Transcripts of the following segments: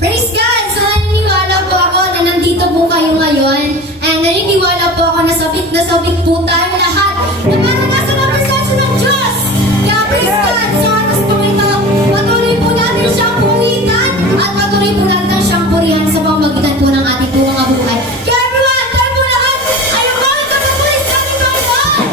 Praise God! So naniniwala po ako na nandito po kayo ngayon. And naniniwala po ako na sabik po tayo lahat na parang nasa representation ng Diyos. Kaya praise God! Sa oras po ito, patuloy po natin siyang punitan at patuloy po natin siyang purihan sa pamamagitan po ng ating po mga buhay. Kaya everyone, tayo po lahat ay umalit na kapulis sa ating Panginoon!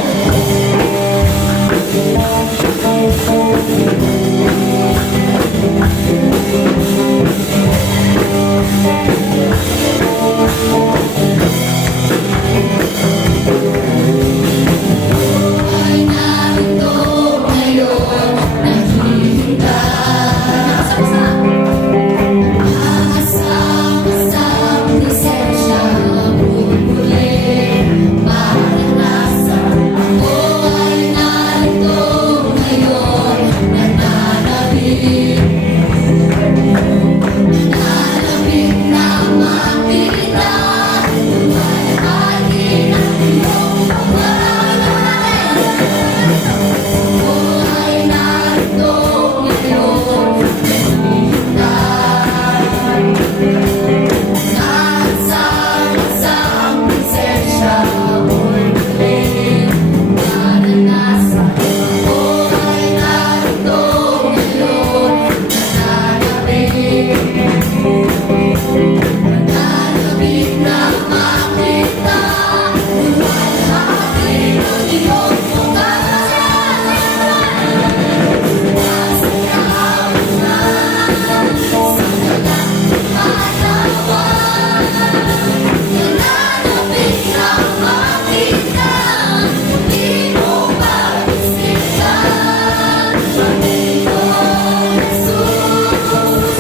Ay narito ngayon, naghihintay. Asam-asam presensya muli maranasan. Ako ay narito ngayon, nananabik. Nananabik na makita. Lumalabati ang iyong pagmamahal. Ako ay narito ngayon, nasang-asang presensya mo'y muling maranasan. Ako ay narito ngayon, nananabik. Nananabik na makita. Lumalahati ang iyong pagmamahal. Masayaw na sa dalang katawan. Nananabik na makita. Di mo pagbisikan. Panginoon Jesus,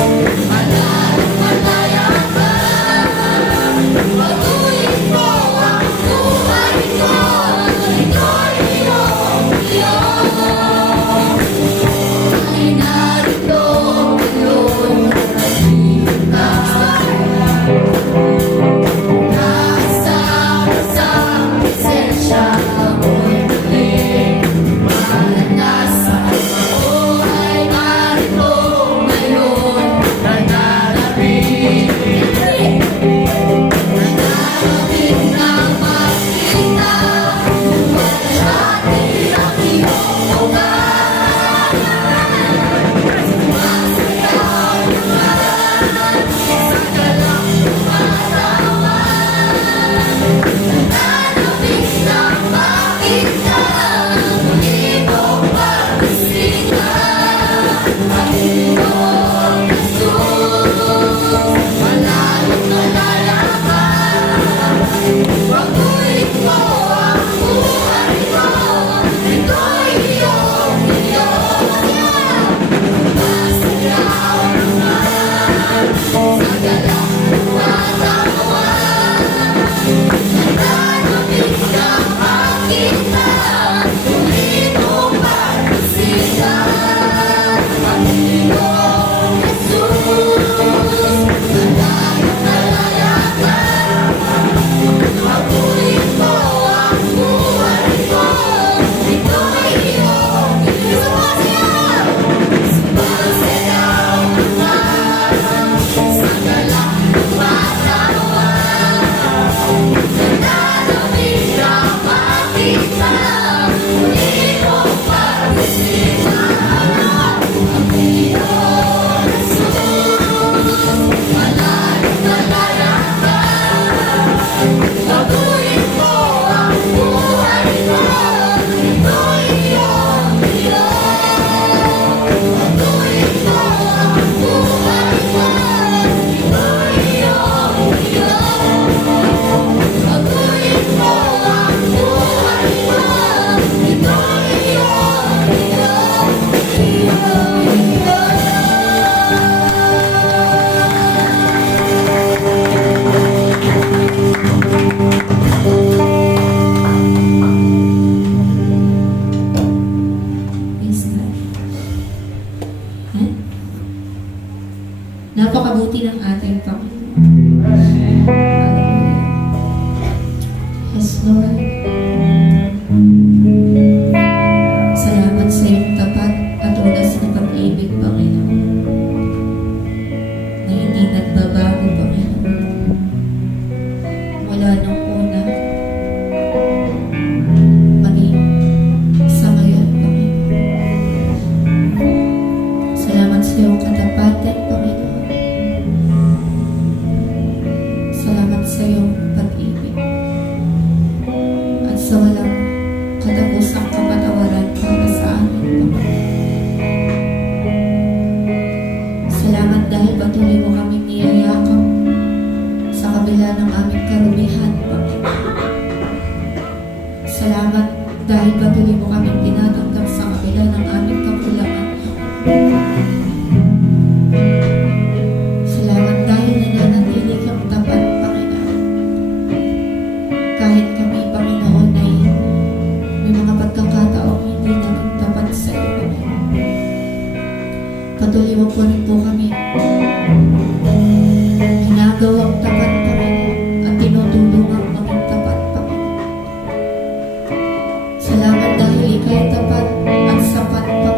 malalang-malaya ka. Patuloy mo ang buhay ko. Ito'y iyong ay narito ngayon, naghihintay. Nasang-asang presensya mo'y muling maranasan. Ako ay narito ngayon, nananabik. Nananabik na makita. Lumalahati ang iyong ugat. Masayaw naman sa galang katawan. Nananabik na makita. Muli mong pagbisikan. Panginoon Jesus, malalang-malaya ka. Pagkulit mo ang buhay ko. Ito'y iyong masayaw naman sa galang katawan. Nananabik na makita. Muli mong pagbisikan. Panginoon Jesus, malalang-malaya ka. Pagkulit mo ang buhay ko. Ito'y iyong sumasayaw. Sumasayaw naman sa galang katawan. Nananabik na makita. Muli mong pagbisikan. Panginoon Jesus, malalang-malaya ka. Pagkulit mo ang buhay ko. Ito'y iyong pagkulit mo ang buhay ko. Ito'y iyong pagkulit mo ang buhay ko. Ito'y Praise God. Napakabuti ng ating Panginoon. Hallelujah. Yes, Lord. Salamat sa iyong tapat at wagas na pag-ibig, Panginoon, na hindi dahil patuloy mo kaming niyayakap sa kabila ng aming karumihan, Panginoon. Salamat dahil patuloy mo kaming tinatanggap sa kabila ng aming kakulangan. Salamat dahil nananatili kang tapat, Panginoon. Kahit kami, Panginoon, ay may mga pagkakataong hindi naging tapat sa iyo, Panginoon. Patuloy mo po rin po kami ginagawang tapat, Panginoon, at tinutulungan maging tapat, Panginoon. Salamat dahil ika'y tapat at sapat, Panginoon.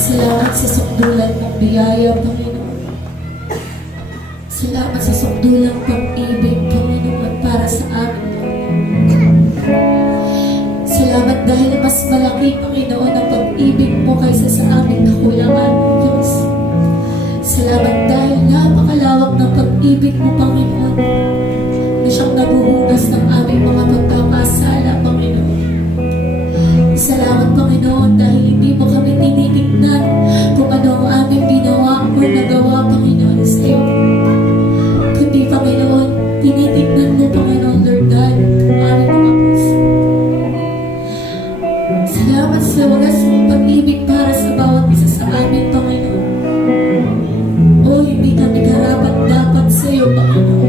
Salamat sa sukdulan ng biyaya, Panginoon. Salamat sa sukdulang pag-ibig, Panginoon, para sa amin. Salamat dahil mas malaki, Panginoon, ang pag-ibig mo kaysa sa aming kakulangan, Diyos. Salamat dahil napakalawak ng pag-ibig mo, Panginoon, na siyang nabuhugas ng aming mga pagkakasala, Panginoon. Salamat, Panginoon, dahil hindi mo kami tinitignan kung ano ang aming ginawa o nagawa, Panginoon, sa iyo. Kundi, Panginoon, tinitignan mo, Panginoon, Lord God, ang aming mga puso. Salamat sa wagas mong pag-ibig para sa bawat isa sa amin, Panginoon. O, hindi kami karapat-dapat sa iyo, Panginoon.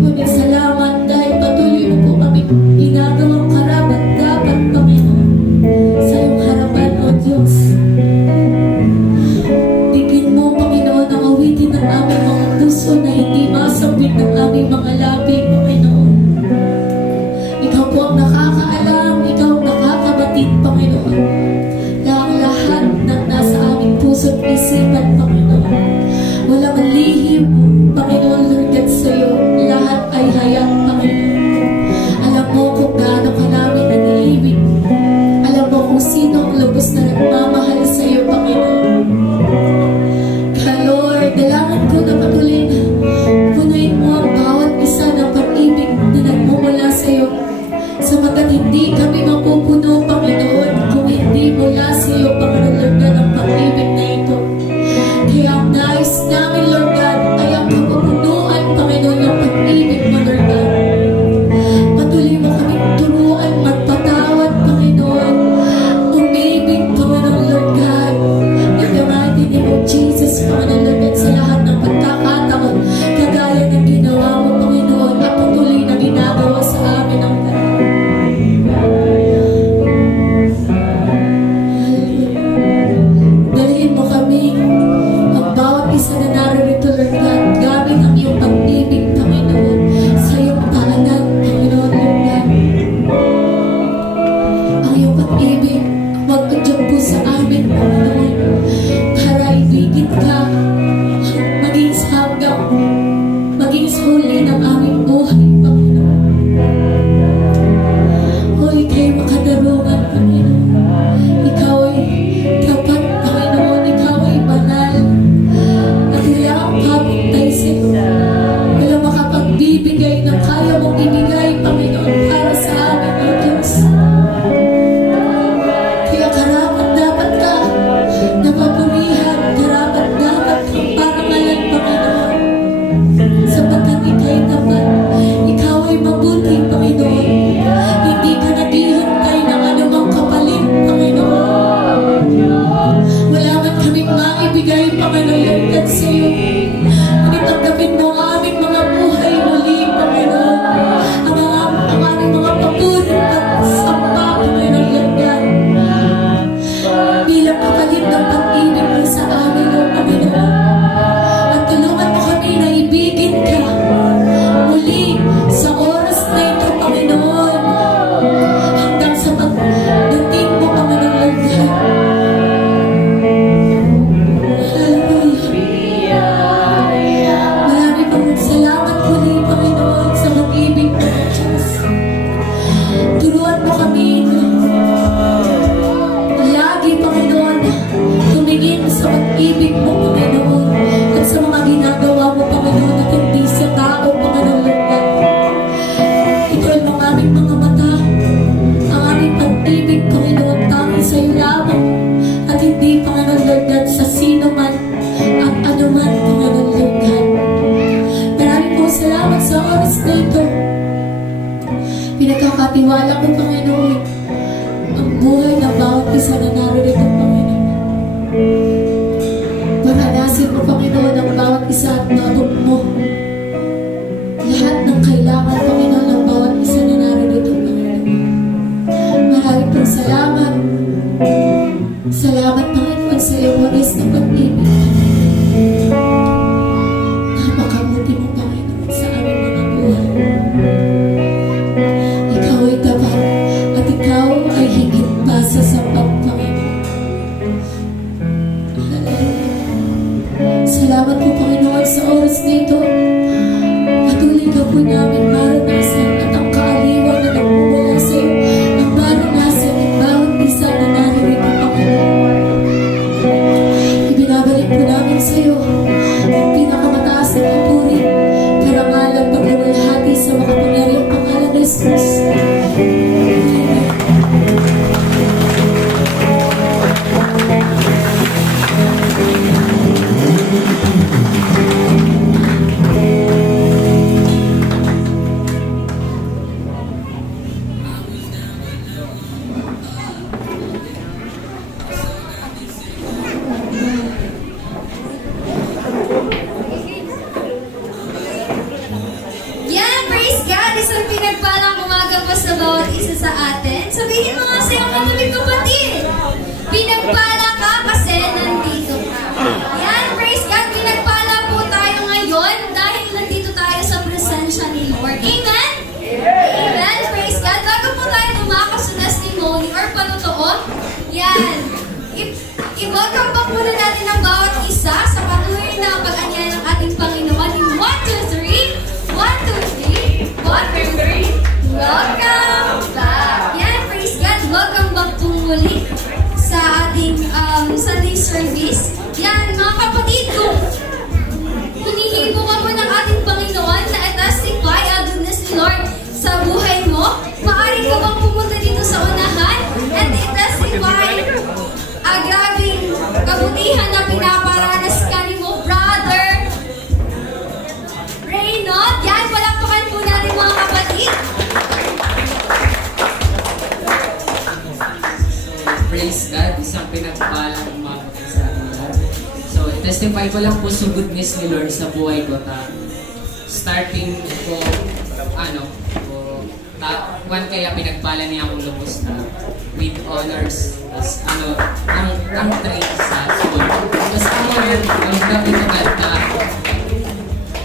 Ngunit salamat dahil patuloy mo po kami ginagawang karapat-dapat, Panginoon, sa iyong harapan, O Diyos. Bigyan mo, Panginoon, ang awitin ng aming mga puso na hindi masambit ng aming mga labi, Panginoon. Ikaw po ang nakakaalam, ikaw ang nakakabatid, Panginoon, na ang lahat ng nasa aming puso sa iyo lamang at hindi, Panginoon Lord God, sa sino man at ano man, Panginoon Lord God. Maraming po salamat sa oras na ito. Pinagkakatiwala ko, Panginoon, ang buhay ng bawat isa na narito, Panginoon. Maranasin mo, Panginoon, ang bawat isa at maabot mo lahat ng kailangan, Panginoon, ng bawat isa na narito, Panginoon. Maraming pong salamat. Salamat, Panginoon, sa iyong wagas na pag-ibig. Napakabuti mo, Panginoon, sa aming mga buhay. Ikaw ay tapat at ikaw ay higit pa sa sapat, Panginoon. Salamat po, Panginoon, sa oras nito. Patuloy ka po namin maranasan at ang kaaliwan na nagmumula sa iyo ang maranasan ng bawat isa na naririto, Panginoon. Ibinabalik po namin sa iyo ang pinakamataas na papuri, karangalan, pagluwalhati sa makapangyarihang pangalan ng Jesus. Yan, praise God! Isang pinagpalang umaga po sa bawat isa sa atin. Sabihin mo nga sa iyong kapatid, pinagpala ka kasi nandito ka. Yan, praise God! Pinagpala po tayo ngayon dahil nandito tayo sa presensya ni Lord. Amen? Amen, praise God! Bago po tayo tumakas sa testimony or panutoon, yan, i-welcome pa muna natin ang bawat isa sa patuloy na pag-anyaya ng ating Panginoon in 1, 2, 3. 1, 2, 3. 1, 2, 3. Welcome back! Yan, praise God! Welcome back po muli sa ating Sunday service. Yan, mga kapatid, kung hinihibo ka po ng ating Panginoon na i-testify ang goodness ni Lord sa buhay mo, maaari ka bang pumunta dito sa unahan and i-testify ang grabing kabutihan na pinaparanas ka ni mo, brother Reynold. Yan, palakpakan po natin mga kapatid. Praise God, isang pinagpalang umaga po sa ating lahat. So, testify ko lang po sa goodness ni Lord sa buhay ko. Starting ko, one kaya pinagpala niya akong lubos with honors. Tapos, rank 3 sa school. Tapos, ang grabe ko ganda.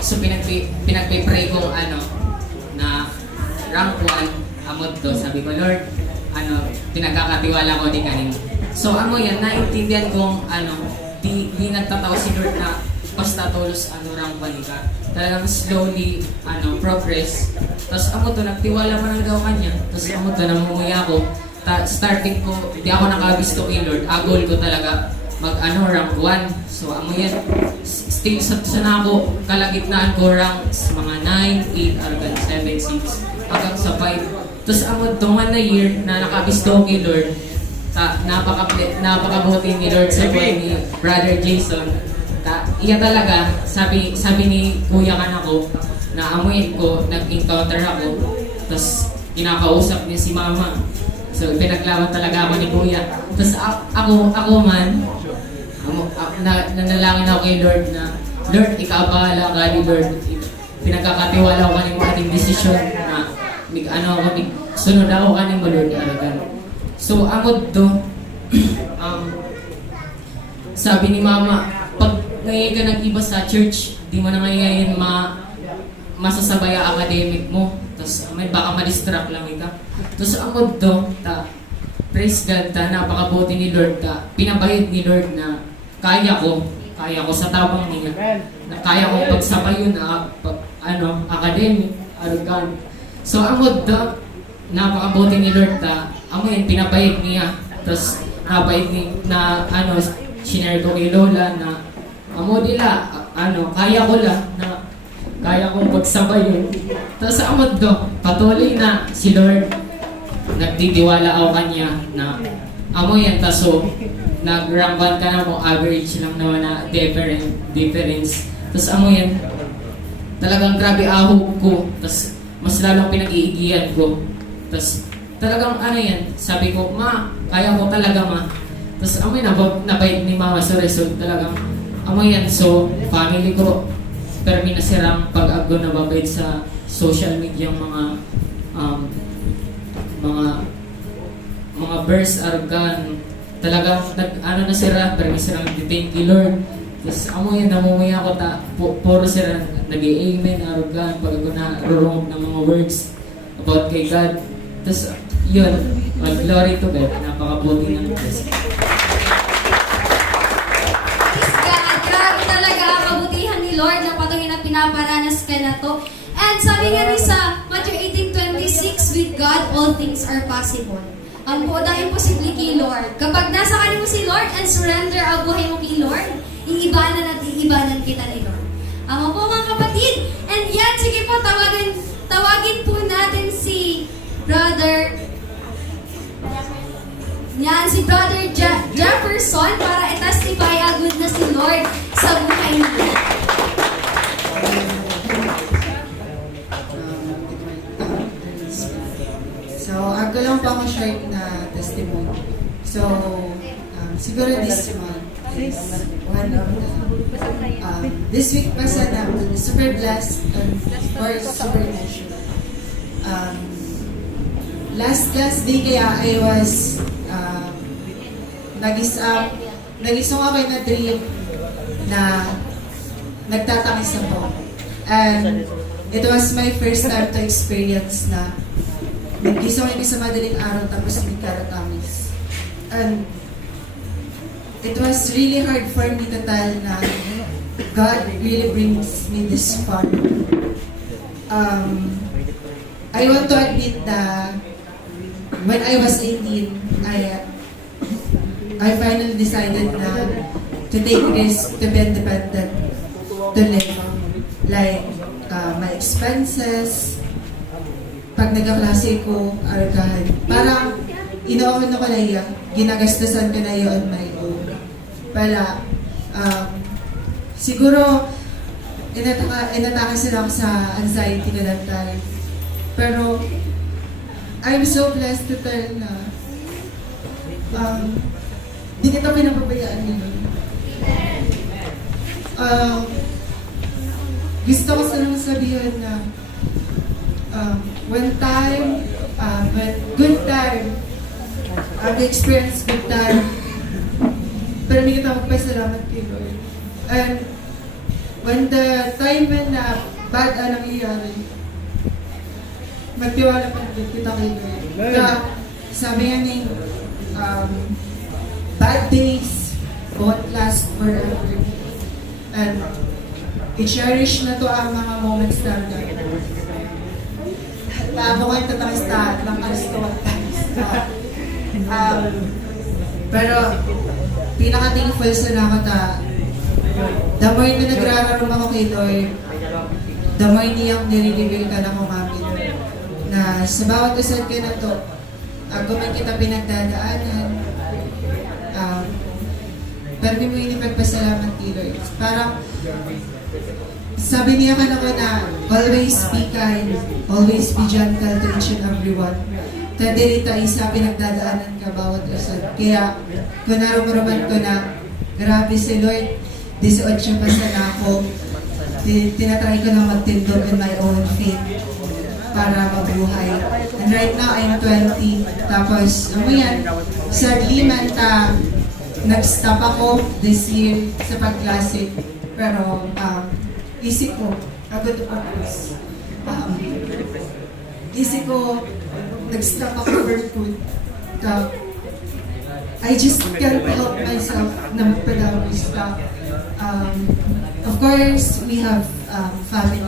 So, pinagpipray kong na rank 1, amod do. Sabi ko, Lord, pinagkakatiwala ko di kanino. So, naintindihan kong, di nagtatawa si Lord na basta tulos, rank 1 ka. Talagang slowly, progress. Tapos, nagtiwala pa ng daw kanya. Tapos, namumuya ako. Starting ko, di ako nakabisto kay Lord. Goal ko talaga rank 1. So, still sa na ako, kalagitnaan ko ranks, mga 9, 8, hanggang 7, 6, hanggang sa 5. Tapos tungan na year na nakabisto ko kay Lord, napakabuti ni Lord sa buhay ni Brother Jason. Iya talaga, sabi ni Kuya kan ako, na amuin ko, nag-encounter ako, tapos kinakausap niya si Mama. So, pinaglaban talaga ako ni Kuya. Tapos ako man, nanalangin ako kay Lord na, Lord, ikaw bahala ka ni Lord. Pinagkakatiwala ko kanimo ating desisyon na sunod ako kanimo, Lord, alagan. So, ako to, sabi ni Mama, pag ngayon ka nag-iba sa church, di mo na ngayon masasabay ang academic mo. Tapos baka ma-distract lang ka. Tapos ako to, praise God, napakabuti ni Lord ka. Pinabayad ni Lord na kaya ko sa tabang niya. Na kaya ko pagsabayon na academic, arrogant. So ako to, napakabuti ni Lord ka. Pinabayad niya. Tapos nabayad shinare ko kay Lola na kaya ko lang na kaya kong pagsabay yun. Tapos amod do, patuloy na si Lord. Nagtitiwala ako kanya na amo yan, taso, nag-rank 1 ka na mo, average lang naman na difference. Tapos amo yan, talagang grabe ahog ko, tapos mas lalong pinag-iigihan ko. Tapos talagang ano yan, sabi ko, ma, kaya ko talaga ma. Tapos amo yan, nabait ni mama sa result talagang, amo yan, so family ko, pero minasirang pag-ago na babait sa social media yung mga verse argan talagang ano na sira pero sirang thank you Lord. Tapos amo yun, namumuya ko puro sira nag-i-amen argan pag ako narurungog ng mga words about kay God. Tapos yun, glory to God, napakabuti ng Diyos. Praise God! Grabe talaga ang kabutihan ni Lord na patuloy na pinaparanas ka na to. And sabi nga rin sa Matthew 18:26, with God, all things are possible. Ang po dahil posible kay Lord. Kapag nasa kanimo si Lord and surrender ang buhay mo kay Lord, iibanan at iibanan kita ni Lord. Ama po mga kapatid. And yan, sige po, tawagin po natin si Brother Jefferson para i-testify ang goodness ni Lord sa buhay niya. So, ako lang pa ako short na testimony. So, siguro this month is one of the, this week pa sana, super blessed and or super emotional. Last day kaya I was, nagisong ako na dream na nagtatangis ako. And it was my first time to experience na nagisong ako sa madaling araw tapos hindi karatamis. And it was really hard for me to tell na God really brings me this far. I want to admit that when I was 18, I finally decided na to take risk, to be independent, to live. Like, my expenses, pag nagkaklase ko, argahan. Parang, inoon ko na yan, ginagastasan ko na yun on my own. Pala, siguro, inatake sila ako sa anxiety na that time. Pero, I'm so blessed to tell na di kita pinapabayaan nila. Gusto ko silang sabihin na when good time, I've experienced good time, pero hindi kita magpasalamat kay Lord. And when the time na bad ang nangyayari, magtiwala pa rin kita kay Lord. Kaya sabi nga ni, bad days won't last forever. And i-cherish na to ang mga moments na ako kayo tatakista ng kalistuhan times. Pero pinaka-thankful sa ako ta the more na nagrararam ako kay Lord, the more niyang nire-reveal ka na kung amin na sa bawat usad ka na to, gumawa kita pinagdadaanan, pero di mo yun magpasalamat kay Lord. Parang sabi niya ka na ko na always be kind, always be gentle to each and everyone. Tadirita isa pinagdadaanan ka bawat usad. Kaya kung naramdaman ko na grabe si Lord, 18 pa sana ako, tinatry ko na magtindog in my own faith para mabuhay. And right now, I'm 20. Tapos, ano yan, sadly man nag-stop ako this year sa pag-classic. Pero, isip ko, agad ako purpose. Isip ko, nag-stop ako for food. I just can't help myself na magpadawis ka. Of course, we have family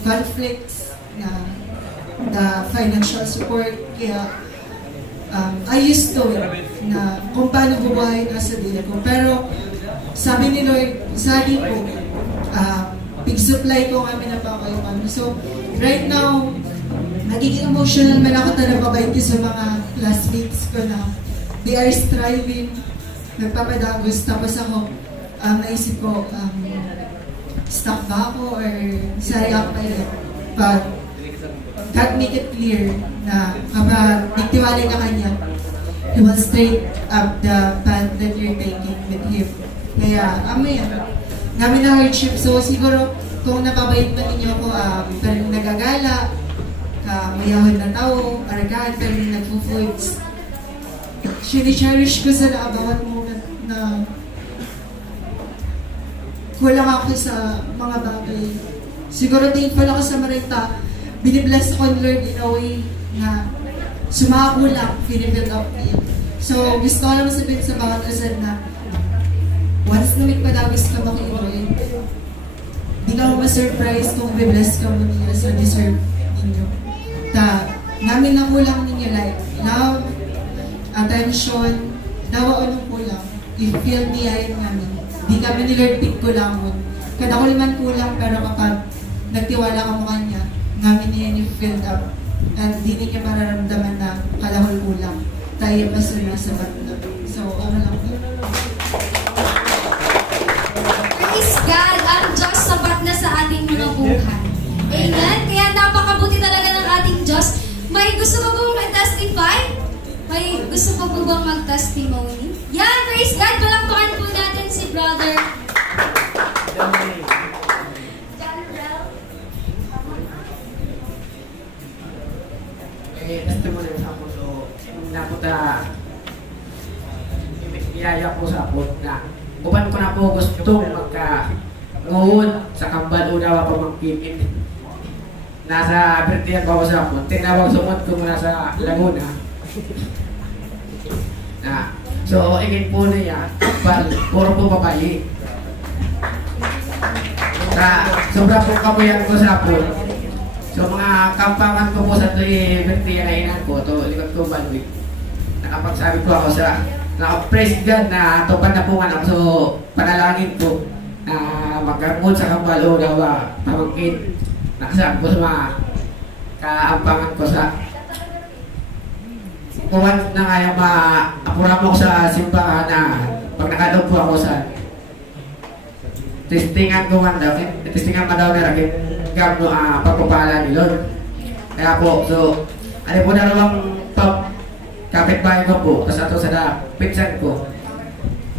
conflicts, the financial support, kaya I used to na kung paano bubuhay na sa dila ko. Pero sabi ni Lord, sabi ko, pig-supply ko kami na pa kayo kami. So, right now, nagiging emotional man ako talaga babait sa mga classmates ko na they are striving, nagpapadagos. Tapos ako, naisip ko, stuck ba ako or saya ako kayo? But God make it clear na kapag nagtiwala ka kanya, He will straight up the path that you're taking with Him. Kaya, namin na hardship. So siguro, kung napabait pa ninyo ako, pero nagagala, mayahon na tao, aragad, pero nagpo-foods. Cherish ko sa bawat moment na kulang ako sa mga bagay. Siguro thankful ako sa Marita. Binibless ako ni Lord in a way na sumakulang, finibuild up niya. So, gusto ko lang sabihin sa bawat asad na once na magpadagos ka makiroy, di ka mo ma-surprise kung bibless ka mo niya sa deserve ninyo. Namin na kulang ninyo like love, attention, dawa anong kulang. I-feel niya yun namin. Di kami ni Lord pick kulangon. Kada ko liman kulang pero kapag nagtiwala ka mo kanya, namin niya yung filled up. And di niya mararamdaman na kalahol kulang. Tayo pa sila sa batna. So, lang po. Praise God! Ang Diyos sapat na sa ating mga buhay. Amen? Kaya napakabuti talaga ng ating Diyos. May gusto ko bang mag-testify? May gusto ko po bang mag-testimony? Yan! Praise God! Palakpakan po natin si Brother testimony sa ako. So, napunta, iyaya po sa ako na upan ko na po gusto magka-ngoon sa kambal unawa pa magpipit. Nasa birthday pa ako sa ako. Tinawag sumot ko muna sa Laguna. So, ingin po niya, puro po babayi. Sobra po kamuyan ko sa ako. So mga kampangan ko po sa birthday na inan ko, to likod ko balwik. Nakapagsabi po ako sa naka-praise God na tupan na po nga ako. So panalangin ko na magkamod sa kambalo na pamangkin. Nakasabi ko sa mga kaampangan ko sa kuwan na kaya ma-apura mo ko sa simbahan na pag nakadog po ako sa testingan ko man daw, testingan pa daw na rin gamno pagpapala ni Lord. Kaya po, so, ano po na namang kapitbahay ko po, tapos ato sa pinsan ko,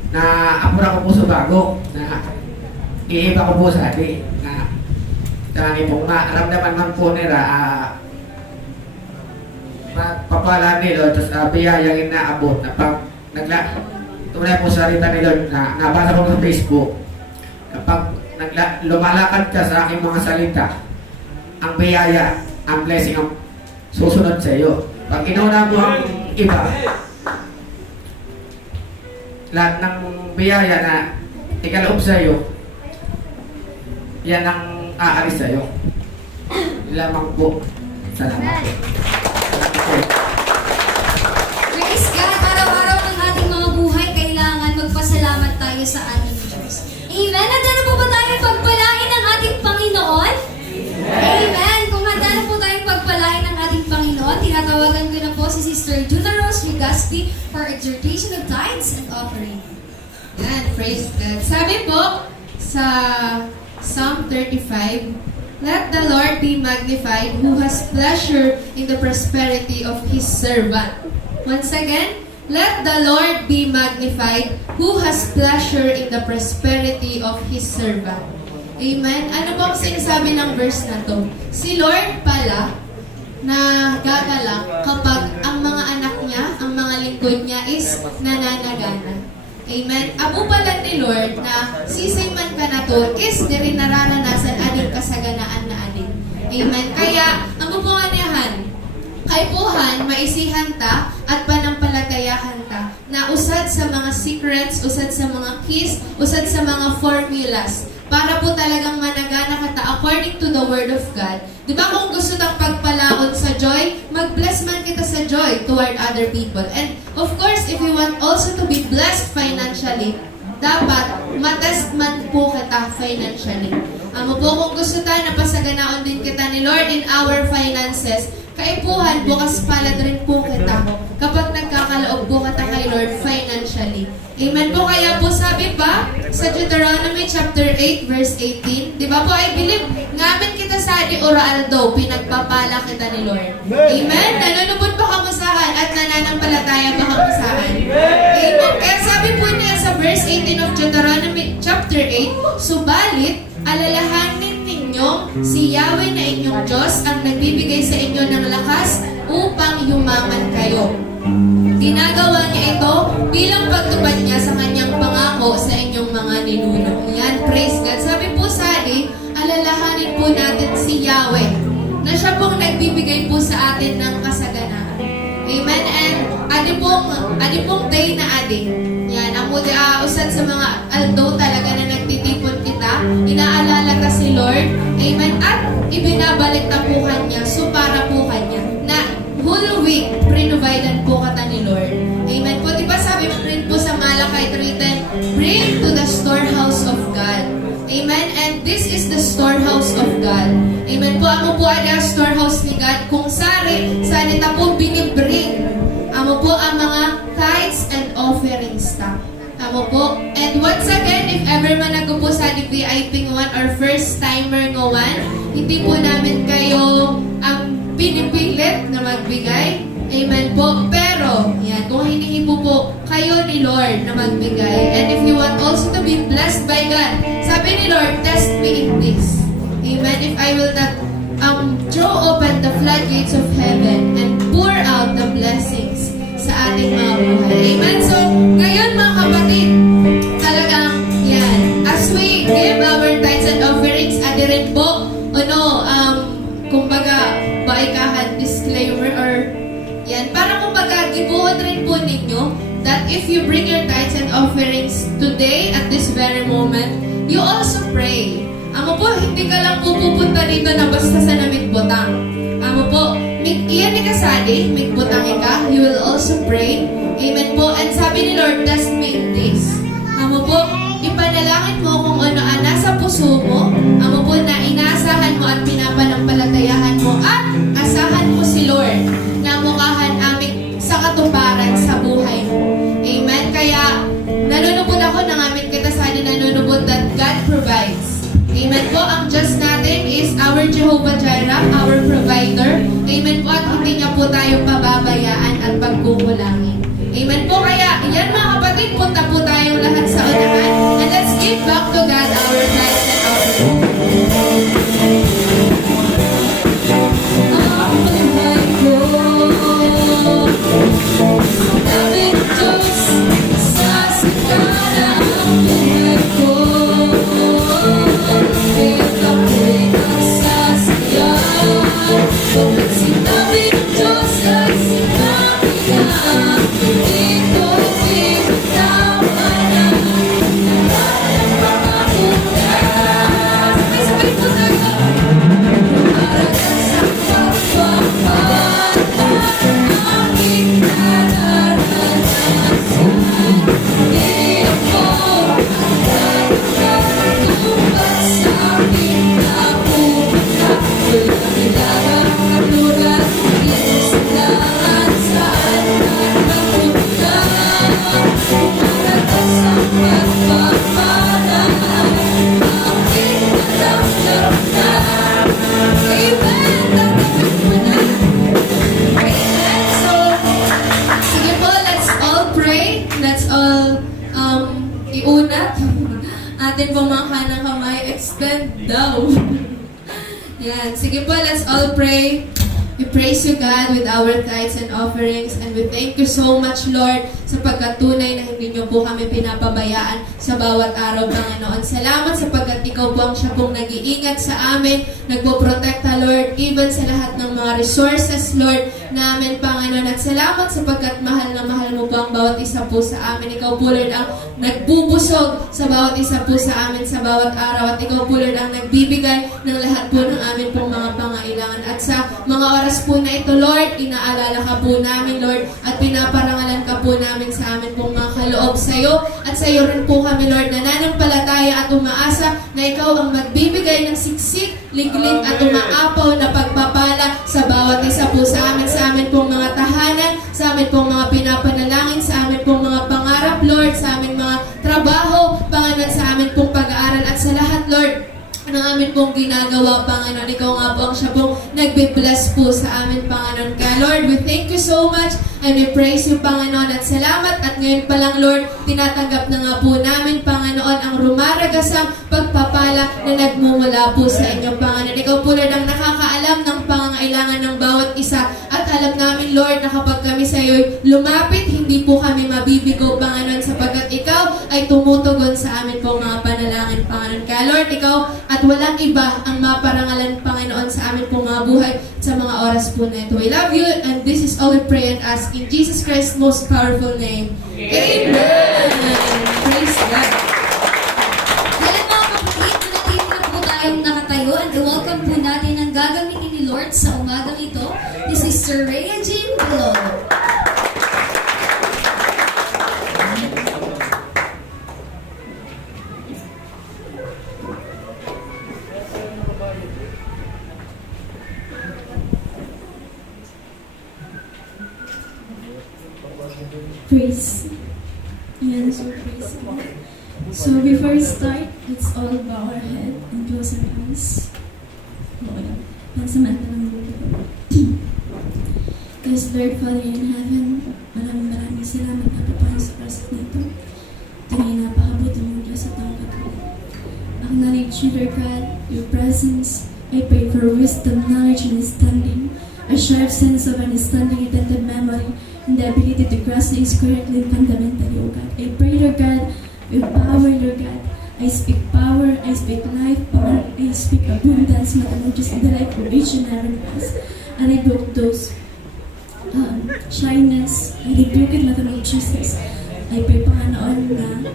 na apura ko po sa bago, na iiba ko po sa atin, na kani po, maramdaman man po nila, papala ni Lord, tapos biyayang inaabot, na pag tunay po sa rita ni Lord, na nabasa ko sa Facebook, kapag lumalakad ka sa aking mga salita, ang biyaya, ang blessing ang susunod sa iyo. Pag inauna mo ang iba, lahat ng biyaya na ikaloob sa iyo, yan ang aalis sa iyo. Lamang po. Salamat po. Praise God! Araw-araw ng ating mga buhay, kailangan magpasalamat tayo sa ating Diyos. Amen? Handa na po ba tayong pagpalain ng ating Panginoon? Amen! Kung handa na po tayong pagpalain ng ating Panginoon, tinatawagan ko na po si Sister Juna Rose Rigaspi for exhortation of tithes and offering. Yan, praise God. Sabi po sa Psalm 35, let the Lord be magnified who has pleasure in the prosperity of His servant. Once again, let the Lord be magnified who has pleasure in the prosperity of His servant. Amen? Ano po ang sinasabi ng verse na to? Si Lord pala na gagalak kapag ang mga anak niya, ang mga lingkod niya is nananagana. Amen? Amo pala ni Lord na sisay man ka na to is diri nararanasan aning kasaganaan na aning. Amen? Kaya, amo po nga niyahan, kay puhan, maisihan ta at panampalatayahan ta na usad sa mga secrets, usad sa mga keys, usad sa mga formulas para po talagang managana ka ta according to the Word of God. Di ba kung gusto tang pagpalaon sa joy, mag-bless man kita sa joy toward other people. And of course, if you want also to be blessed financially, dapat matest man po kita financially. Amo po kung gusto ta, napasaganaon din kita ni Lord in our finances, kaipuhan, bukas palad rin po kita kapag nagkakaloob po kita kay Lord financially. Amen po. Kaya po sabi pa sa Deuteronomy chapter 8 verse 18, di ba po, I believe, ngamit kita sa di oraldo, pinagpapala kita ni Lord. Amen? Nanunubod ba kamusahan at nananampalataya ba kamusahan? Amen. Kaya sabi po niya sa verse 18 of Deuteronomy chapter 8, subalit, alalahanin ninyong si Yahweh na inyong Diyos ang nagbibigay sa inyo ng lakas upang yumaman kayo. Ginagawa niya ito bilang pagtupad niya sa kanyang pangako sa inyong mga ninuno. Yan, praise God. Sabi po alalahanin po natin si Yahweh na siya pong nagbibigay po sa atin ng kasaganaan. Amen. And adi pong day na adi. Yan, ang usad sa mga aldo talaga na nagtitipon kita, inaalala ka si Lord. Amen. At ibinabalik na po kanya, so para po kanya na whole week, prinovidean po kata ni Lord. Amen po. Diba sabi mo rin po sa Malachite 3:10, bring to the storehouse of God. Amen. And this is the storehouse of God. Amen po. Amo po ada storehouse ni God. Kung sari ta po binibring. Amo po ang mga tithes and offerings ta. Amo po. And once again, if ever man ako po sa VIP 1 or first timer nga 1, hindi po namin kayo pinipilit na magbigay. Amen po. Pero, yan, kung hinihipo po kayo ni Lord na magbigay, and if you want also to be blessed by God, sabi ni Lord, test me in this. Amen. If I will not throw open the floodgates of heaven and pour out the blessings sa ating mga buhay. Amen. So, ngayon mga kapatid, talagang, yan, as we give our tithes and offerings, adi rin po, kumbaga, baikahan disclaimer or yan, para kumbaga gibuhat rin po ninyo that if you bring your tithes and offerings today at this very moment, you also pray. Amo po, hindi ka lang po pupunta dito na basta sa namigbutang. Amo po, iyan ni kasali, migbutang ka, you will also pray. Amen po. And sabi ni Lord, test me in this. Amo po, ipanalangin mo kung ano ang nasa puso mo. Amo po na inaasahan mo at pinapanampalatayahan mo at asahan mo si Lord na mukahan amin sa katuparan sa buhay mo. Amen? Kaya nanunubod ako ng amin kita sa nanunubod that God provides. Amen po. Ang Diyos natin is our Jehovah Jireh, our provider. Amen po. At hindi niya po tayo pababayaan at pagkukulangin. Amen po. Kaya yan mga kapatid, punta po tayong lahat sa unahan. And let's give back to God our tithes and offerings. Atin pong mga kanang kamay, extend daw. Yan. Sige po, let's all pray. We praise you, God, with our tithes and offerings. And we thank you so much, Lord, sa pagkatunay na hindi niyo po kami pinapabayaan sa bawat araw, Panginoon. Salamat sapagkat ikaw po ang siya pong nag-iingat sa amin, nagpo-protekta, Lord, even sa lahat ng mga resources, Lord, namin, Panginoon. At salamat sapagkat mahal na mahal mo po ang bawat isa po sa amin. Ikaw po, Lord, ang nagbubusog sa bawat isa po sa amin sa bawat araw. At ikaw po, Lord, ang nagbibigay ng lahat po ng amin pong mga pangailangan. At sa mga oras po na ito, Lord, inaalala ka po namin, Lord, at pinaparangalan ka po namin sa amin pong mga kaloob sa iyo at sa iyo rin po kami, Lord, nananampalataya at umaasa na ikaw ang magbibigay ng siksik, liglig at umaapaw na pagpapala sa bawat isa po sa amin pong mga tahanan, sa amin pong mga pinapanalangin, sa amin pong mga pangarap, Lord, sa amin mga trabaho, Panginoon, sa amin pong pag-aaral at sa lahat, Lord, ng amin pong ginagawa, Panginoon. Ikaw nga po ang siya pong nagbe-bless po sa amin, Panginoon. Kaya, Lord, we thank you so much and we praise you, Panginoon, at salamat. At ngayon pa lang, Lord, tinatanggap na nga po namin, Panginoon, ang rumaragasang pagpapala na nagmumula po sa inyo, Panginoon. Ikaw po, Lord, ang nakakaalam ng pangangailangan ng bawat isa. At alam namin, Lord, na kapag kami sa iyo lumapit, hindi po kami mabibigo, Panginoon, sapagkat ikaw ay tumutugon sa amin po mga panalangin, Panginoon. Kaya, Lord, ikaw at walang iba ang maparangalan, Panginoon, sa amin po mga buhay sa mga oras po na ito. We love you and this is all we pray and ask in Jesus Christ's most powerful name. Amen! Praise God! Kaya mga kapatid, manatili na po tayong nakatayo and welcome po natin ang gagamitin ni Lord sa umagang ito. This is Sir Rhea Jean Pilon. Praise. Yan, so praise God. So before we start, let's all bow our head and close our eyes. Okay. Pansamantalang buhay. Yes, Lord, Father in heaven, maraming salamat na po sa oras na ito. Ito na napakabuti mong Diyos at ang katulad. Acknowledge you, Lord God, your presence. I pray for wisdom, knowledge, and understanding, a sharp sense of understanding, attentive memory, and the ability to grasp things correctly and fundamentally, O God. I pray, Lord God, with power, Lord God. I speak power, I speak life, power, I speak abundance, just in the life of each and every one of us. And I broke those shyness, I rebuke it, Lord Jesus. I pray, Panginoon, na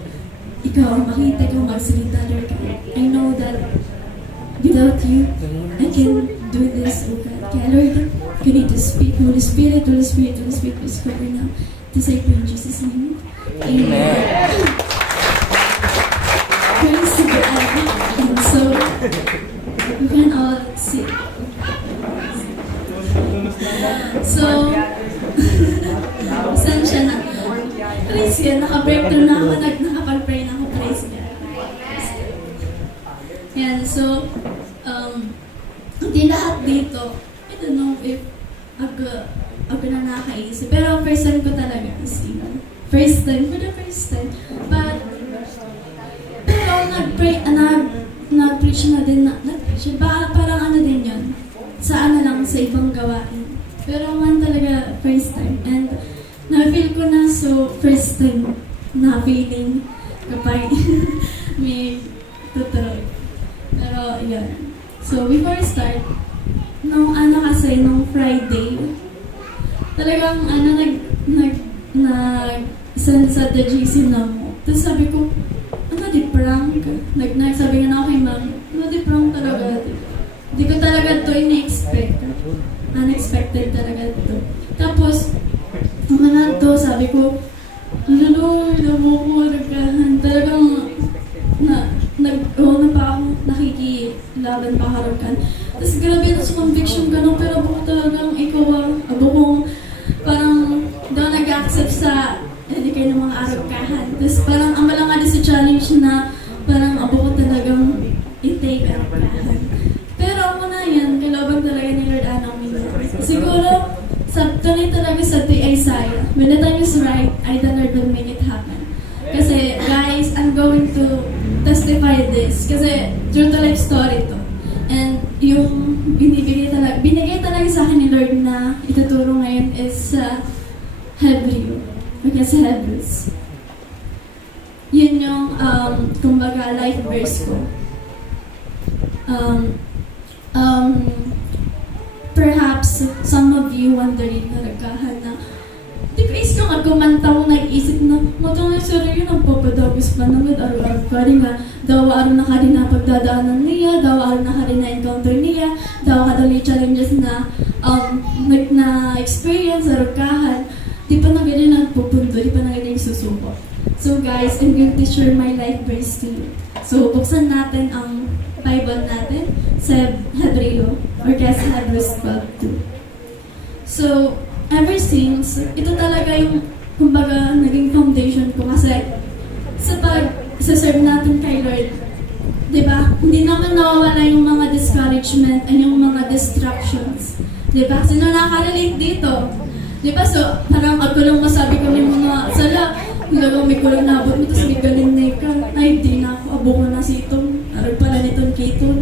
ikaw ang makita, ikaw ang magsalita, Lord God. I know that without you, I can do this, O God. Kaya, Lord, you need to speak. Holy Spirit, Holy Spirit, Holy Spirit, please cover now. This I pray in Jesus' name. Amen. Praise God. And so, we can all sit. So, saan siya na? Praise God. Naka-breakthrough na ako. Nakapag-pray na ako. Praise God. Yan, so, hindi lahat dito, I don't know if ako na nakakaisip. Pero first time ko talaga kasi first time, for the first time. But, pero nag-preach na din, parang ano din yun, sa ano lang, sa ibang gawain. Pero man talaga first time. And na-feel ko na, so first time na feeling kapag may tutuloy. Pero yun. So before I start, nung Friday, talagang send sa the GC na mo. Tapos sabi ko, di prank? Sabi nga na ako kay ma'am, di prank talaga. Di ko talaga to in-expect. Unexpected talaga to. Tapos, sabi ko, Lord, talagang na pa ako nakikilaban pa harapan. Tapos grabe na sa conviction ganun, pero ako talagang ikaw kong parang daw nag-accept sa hindi kayo ng mga aragkahan. Tapos parang ang malanga din sa challenge na parang abo ko talagang i-take aragkahan. Pero ako na yan, kailaban talaga ni Lord Anang Mino. Siguro, tunay talaga sa Isaiah, when the time is right, the Lord will make it happen. Kasi guys, I'm going to testify this. Kasi true to life story to. And yung binigay talaga sa akin ni Lord na ituturo ngayon is sa Hebrew. Okay, sa Hebrews. Yun yung, kumbaga, life verse ko. Perhaps some of you wondering na nagkahan na di ko isang kumanta ko nag-isip na matang na sir yun ang papadagos pa naman araw-araw ka rin nga daw araw na ka rin na pagdadaanan niya, daw araw na ka rin na encounter niya, daw ka daw challenges na na experience araw-kahan di pa na ganyan pupundo, di pa nakita yung susuko. So guys, I'm going to share my life verse to you. So buksan natin ang Bible natin sa Hebreo or kaya sa Hebrews 12:2. So, ever since, ito talaga yung, kumbaga, naging foundation ko kasi sa serve natin kay Lord, di ba? Hindi naman nawawala yung mga discouragement and yung mga distractions. Di ba? Sino nakaka-relate dito? Di ba? So, parang ako lang masabi ko ng mga sala, talagang may kulang na abot mo, tapos may galing na ikaw. Ay, di na ako, abo ko na si itong, arag pala nitong kitong.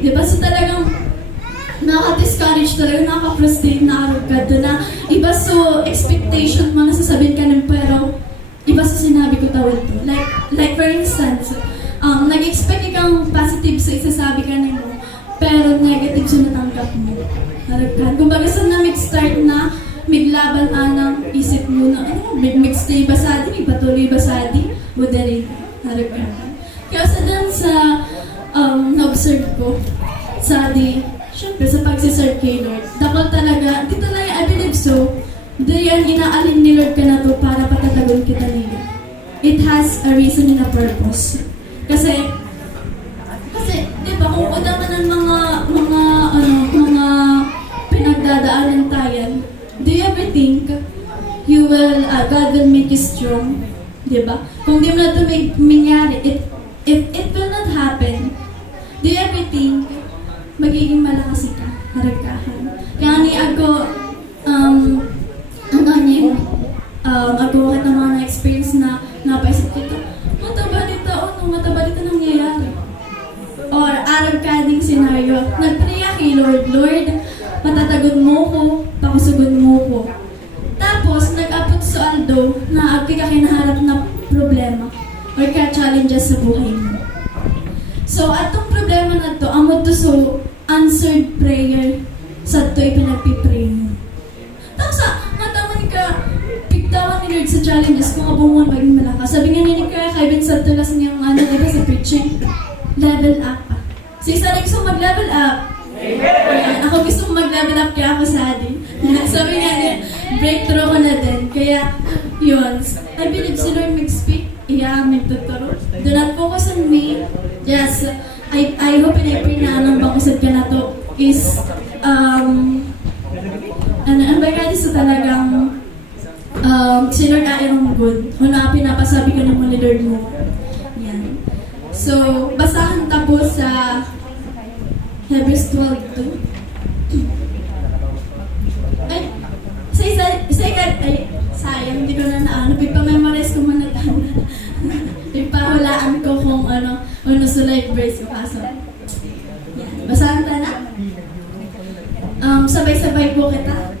Di ba? So, talagang nakaka-discourage talaga, nakaka-frustrate, nakarugad na iba so expectation mo na sasabihin ka ng pero iba sa sinabi ko tawad to. Like for instance, nag-expect kang positive sa isasabi ka mo, pero negative sa natanggap mo. Haragkan. Kumbaga sa na start na miglaban anang isip mo na mixtay ba sa atin, ipatuloy ba sa atin, budari. Haragkan. Kaya sa dan sa na-observe ko sa syempre, sa pagsiserve kay Lord, dapat talaga, di talaga, I believe so, dahil ang inaalin ni Lord ka na to para patatagon kita niya. It has a reason and a purpose. Kasi, di ba, kung uda ka ng mga pinagdadaanan tayo, do you ever think God will make you strong? Di ba? Kung di mo na ito mangyari, if it will not happen, do you ever think magiging malakas ka, haragahan. Kaya ni ako, ako at mga na-experience na napaisip ko ito, mataba dito nangyayari. Or aragkading senaryo, nagpriya kay Lord, patatagon mo ko, pakusugon mo ko. Tapos, nag-apot sa aldo na agka kinaharap na problema or ka-challenges sa buhay mo. So, atong problema na to, amo to so answered prayer sa to ipinagpipray mo. Tapos, mataman ka, pigtawan ni Lord sa challenges kung abungan maging malakas. Sabi nga ni Kaya Kevin sa tulas niyang diba sa preaching, level up pa. So, isa rin gusto mag-level up. Ayan, ako gusto mag-level up kaya ako sa atin. Sabi nga niya, breakthrough ko na din. Kaya, yun. I believe si Lord mag-speak. Yeah, magtuturo. Do not focus on me. Yes, I hope and I pray na anong bangusad ka na to is, ang bagay sa talagang, si Lord ay ang good. Una, pinapasabi ka ng mga Lord mo. Yan. So, basahan tapos sa Hebrews 12:2. Sayang, hindi ko na naano. Pagpa-memorize ko man natanda. Ipahulaan ko kung ano sa life verse ko. Kaso, yan. Basahan ta na? Sabay-sabay po kita.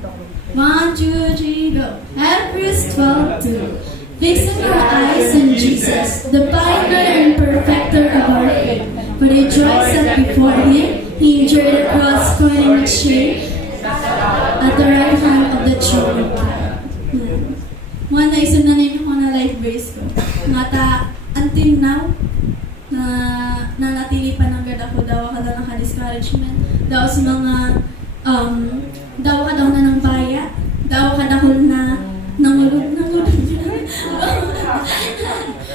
1, 2, 3, go. Hebrews 12:2. Fixing our eyes on Jesus, the pioneer and perfecter of our faith. For the joy set before Him, He endured the cross, scorning its shame, at the right hand of the throne of God. Mga naisip na ninyo ko na life verse ko. Until now, na nanatili pa ng gada ko, daw ka daw ng discouragement, daw sa mga, daw ka daw na ng baya, daw ka daw na nangulog.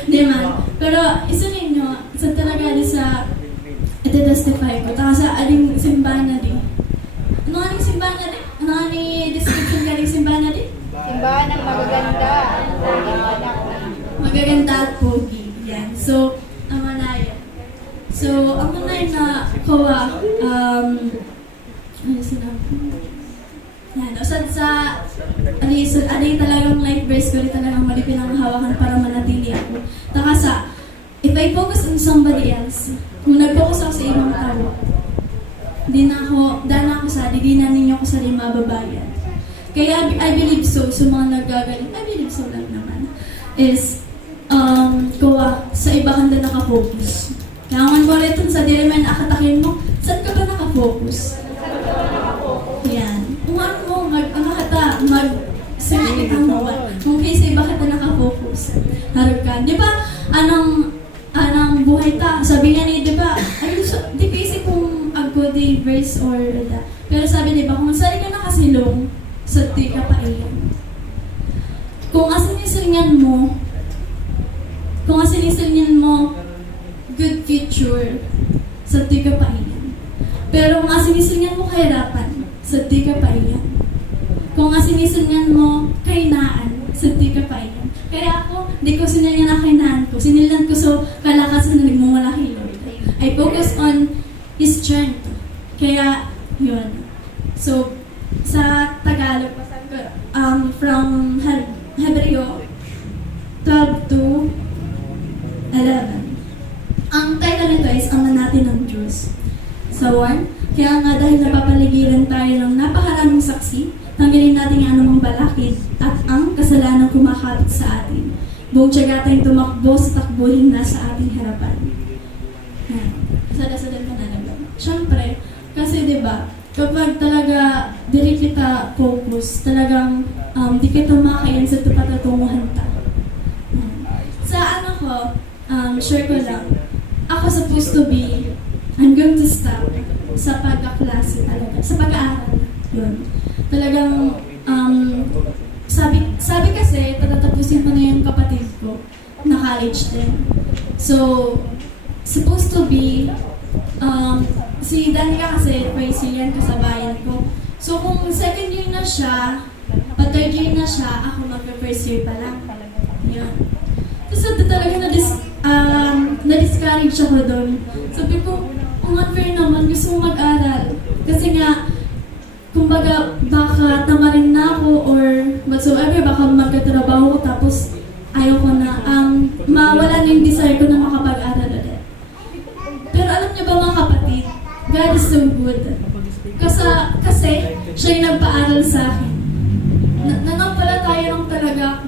Di man. Pero isa ninyo, isa talaga di sa iti-testify ko. Taka sa aling simbahan na di. Ano aling simbahan na di? Ano aling description ka aling simbahan na di? Simbahan ng magaganda. Magaganda at pogi. Yan. So, ang manaya. So, ang manaya na kawa, ano sinabi? Yan. O sa alay talagang life verse ko, talagang malipin ang hawakan para manatili ako. Taka sa, if I focus on somebody else, kung nag-focus ako sa ibang tao, di na ako sa, di na ninyo ako sa lima babayan. Kaya I believe so, sa mga nagagaling, I believe so lang naman, is, kuha, sa iba kang nakafocus. Kaya nga ko rin sa diriman akatakin mo, saan ka ba nakafocus? Yan. Kung ano mo, mag-search kita mo, kung sa iba ka nakafocus. Harap ka. Di ba, anong buhay ta? Sabi nga ni, di ba, di kasi kung ako di verse or that. Pero sabi, di ba, kung saan ka nakasilong, sa di ka pa iyan. kung asinisingan mo, good future, sa di ka paiyan. Pero kung asinisingan mo kahirapan, sa di ka paiyan. Kung asinisingan mo kahinaan, sa di ka paiyan. Kaya ako, di ko sinilyan ang kahinaan ko. Sinilan ko sa kalakasan na nagmumula kay Lord. I focus on His strength. Kaya, yun. So, sa Tagalog, from Hebreo 12 to 11. Ang title nito is Ama Natin ng Diyos. Sa 1, kaya nga dahil napapaligiran tayo ng napakaraming saksi, tanggalin natin ang anumang balakid at ang kasalanan kumakapit sa atin. Buong tiyaga tayong tumakbo sa takbuhin na sa ating harapan. Yan. Sada-sada ka na naman. Siyempre, kasi diba, kapag talaga dili kita focus, talagang di kita makain sa patatunguhan ta. Sa ano ko, share ko lang, ako supposed to be, I'm going to stop sa pagkaklase talaga, sa pag-aaral. Yun. Talagang, sabi kasi, patatapusin ko na yung kapatid ko na college din. So, supposed to be, si Danica kasi, Brazilian kasabayan ko. So, kung second year na siya, third year na siya, ako mag-first year pa lang. Yan. So, talaga na-discourage ako doon. Sabi ko, kung unfair naman, gusto mo mag-aral. Kasi nga, kumbaga, baka tamarin na ako or whatsoever, baka magkatrabaho ko tapos ayaw ko na, mawala na yung desire ko na makapag-aral ulit. Pero alam niyo ba mga kapatid, God is so good. Kasi siya yung nagpaaral sa akin. Nanampalataya lang talaga ako.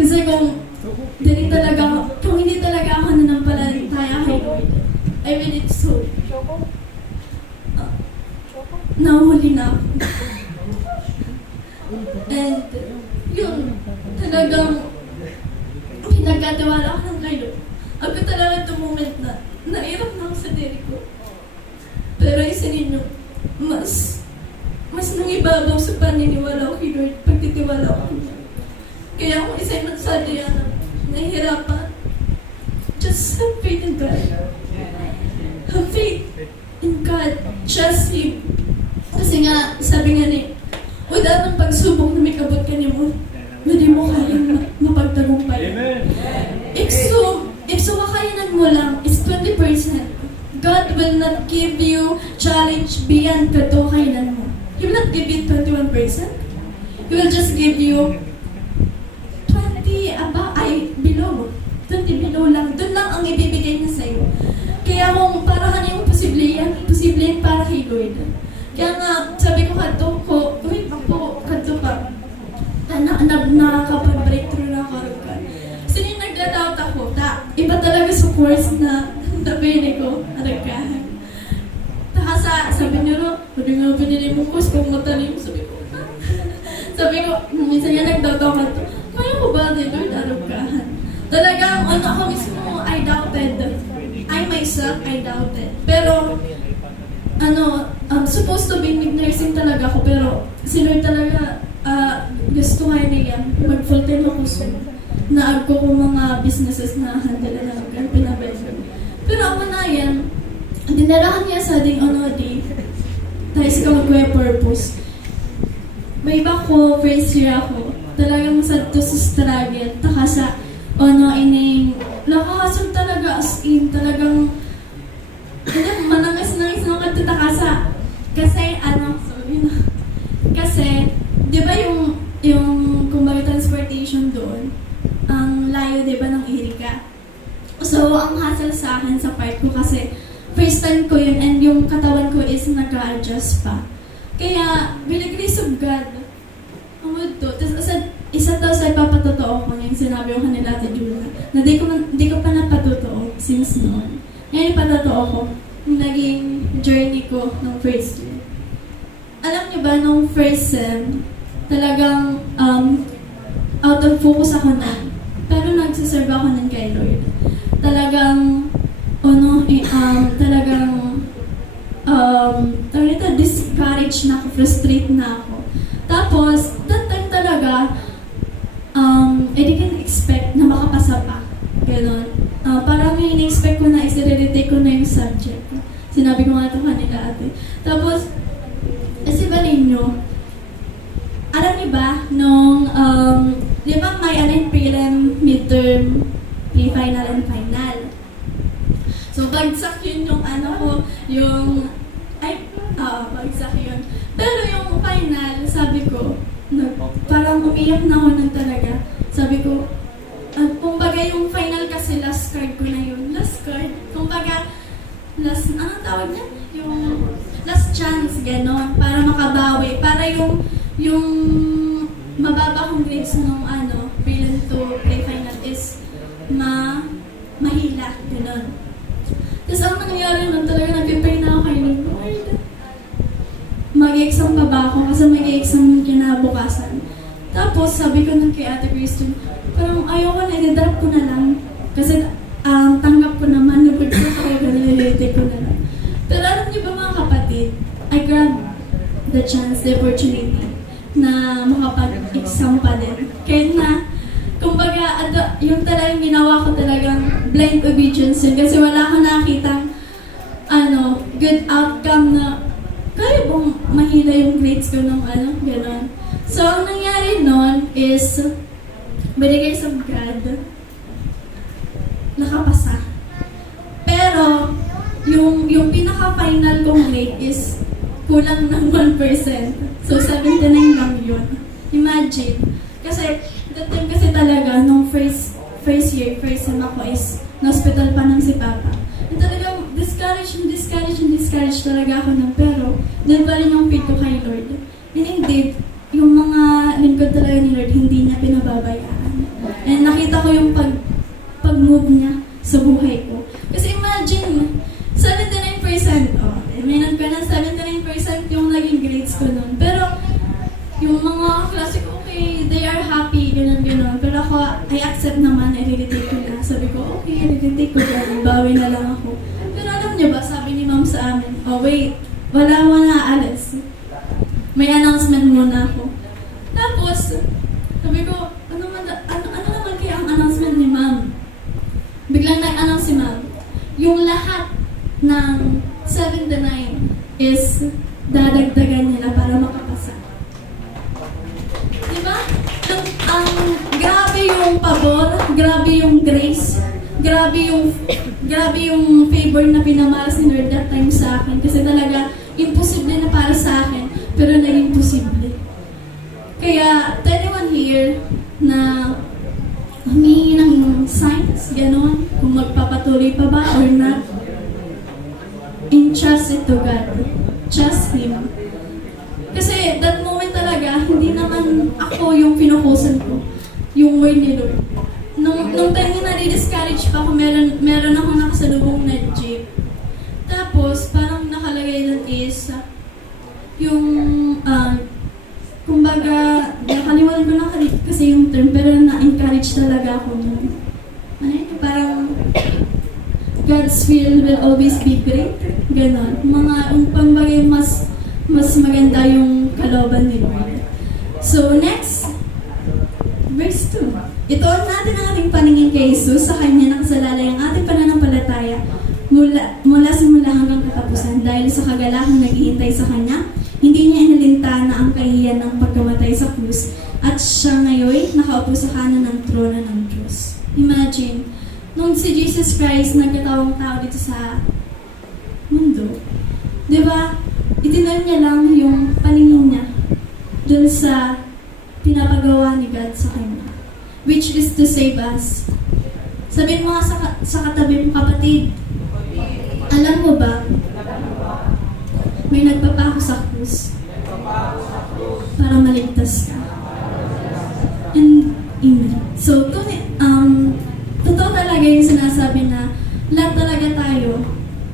Kasi kung hindi talaga ako nanampalataya kay Lord, I will it so. Nahuli na ako. And, yun, talagang pinagkatiwala ko ng kay Lord. Ako talaga ito moment na nairap na ako sa diri ko. Pero isa ninyo, mas nangibabaw sa paniniwala ko kay Lord, pagtitiwala ko niya. Kaya kung isa'y magsadya na nahihirapan, just have faith in God. Have faith in God. Trust Him. Kasi nga, sabi nga ni, wala ng pagsubok na may kabot ka niyo mo, hindi mo kayang mapagtagumpay. If kakayanan mo lang is 20%, God will not give you challenge beyond kakayanan mo. He will not give you 21%. He will just give you 20 below. 20 below lang. Doon lang ang ibibigay niya sa'yo. Kaya kung para ka na yung posible yan para kay Lord. Kaya nga, sabi ko kadto pa, nakakapag-breakthrough na karoon ka. Kasi yung nagda-doubt ako, iba talaga sa course na nabili ko, naragkahan. Sabi niyo, hindi nga binili mo course kung matalim. Sabi ko, minsan nga nag-doubt ako, kaya ko ba, Lord, naragkahan? Talagang, ako mismo, I doubted. I myself, I doubted. Pero, supposed to be nursing talaga ako, pero si Lord talaga gusto nga niya mag-full-time ako soon. Naag ko kung mga businesses na handle na lang, pinabenta. Pero ang manayan, dinarahan niya sa ding day, tayo sa mag-purpose. May iba ko, first year ako, talagang sad to sa struggle, taka sa ining, nakakasal talaga as in, talagang manangas-nangis na magtatakasa. Kasi, di ba yung kumbaga transportation doon, ang layo, di ba, ng Erika? So, ang hassle sa akin sa part ko kasi first time ko yun and yung katawan ko is nag-a-adjust pa. Kaya, bilang grace of God, ang to. Tapos, isa daw sa ipapatotoo ko yung sinabi ko kanila Ate Julia, na di ko pa napatotoo since noon. Ngayon, ipatotoo ko yung naging journey ko ng first year. Alam niyo ba, nung first sem, talagang out of focus ako na. Pero nagsiserve ako ng kay Lord. Talagang, discouraged na ako, frustrated na ako. Tapos, that time talaga, I didn't expect na makapasa pa. Ganon. Parang yung in-expect ko na i-retake ko na yung subject. Sinabi ko nga ito kanila ate. Tapos, kasi ba ninyo, alam niyo ba, nung, di ba may prelim, midterm, pre-final, and final. So, bagsak yun yung bagsak yun. Pero yung final, sabi ko, parang umiyak na ako nun talaga. Sabi ko, kumbaga yung final kasi last card ko na yun. Last card. Kumbaga, anong tawag niya? Yung last chance, gano'n. Para makabawi. Para yung mababa kong grades nung prelim to pre-final is mahila. Gano'n. Tapos ang nangyayari nun talaga, nag-prepare na ako kay Lord. Mag-exam pa ba ako? Kasi mag-exam yung kinabukasan. Tapos sabi ko nun kay Ate Kristen, parang ayoko na, i-drop ko na lang. Kasi tanggap ko naman, nabod ko ako, nalilite ko na lang. Pero alam niyo ba mga kapatid, I grabbed the chance, the opportunity na makapag-exam pa din. Kahit na, kumbaga, yung talagang ginawa ko talagang blind obedience yun. Kasi wala akong nakitang good outcome na kaya bang mahila yung grades ko nung gano'n. So, ang nangyari nun is, binigay sa God, nakapasa. Pero, yung pinaka-final kong grade is kulang ng 1%. So, 79 lang yun. Imagine. Kasi, that time kasi talaga, nung first year, first sem ako is, na-hospital pa ng si Papa. And talagang discouraged talaga ako nun. Pero, doon pa rin yung faith ko kay Lord. And indeed, yung mga lingkod talaga ni Lord, hindi niya pinababayaan. And nakita ko yung pag-move niya sa buhay ko. Kasi imagine, 79%, minant ko na 79% yung naging grades ko nun. Pero, yung mga klase ko, okay, they are happy, gano'n. Pero ako, I accept naman, i-retake ko na. Sabi ko, okay, i-retake ko na, bawi na lang ako. Pero alam niyo ba, sabi ni Ma'am sa amin, wait, wala mo na alas. May announcement muna ako. Tapos, sabi ko, ano naman kaya ang announcement ni Ma'am? Biglang nag-announce si Ma'am. Yung lahat ng 79 is dadagdagan nila para makapasa. Diba? Grabe yung pabor, grabe yung grace, grabe yung favor na pinamalas ni Lord that time sa akin. Kasi talaga, imposible na para sa akin, pero naging posible. Kaya, to anyone here na humingi ng signs, gano'n, kung magpapatuloy pa ba or not, entrust it to God. Trust Him. Kasi that moment talaga, hindi naman ako yung pinukusan ko, yung word ni Lord. Nung time na nadi-discourage pa ako, meron akong nakasalubong na jeep. Tapos, parang nakalagay doon is, kumbaga, nakalimutan ko na kasi yung term, pero na-encourage talaga ako nun. Parang, God's will always be great. Ganon. Pambagay mas maganda yung kalooban ni Lord. So, next, verse 2. Itoon natin ang ating paningin kay Jesus, sa Kanya nakasalalay ang ating pananampalataya mula simula hanggang katapusan. Dahil sa kagalakang naghihintay sa Kanya, hindi niya inalintana ang kahihiyan ng pagkamatay sa krus, at siya ngayon nakaupo sa kanan ng trono ng Diyos. Imagine, nung si Jesus Christ nagkatawang tao dito sa mundo, di ba, itinan niya lang yung paningin niya dun sa pinapagawa ni God sa Kanya, which is to save us. Sabihin mo nga sa katabi mo, kapatid, alam mo ba, may nagpapako sa krus para maligtas ka. And, amen. So, totoo talaga yung sinasabi na lahat talaga tayo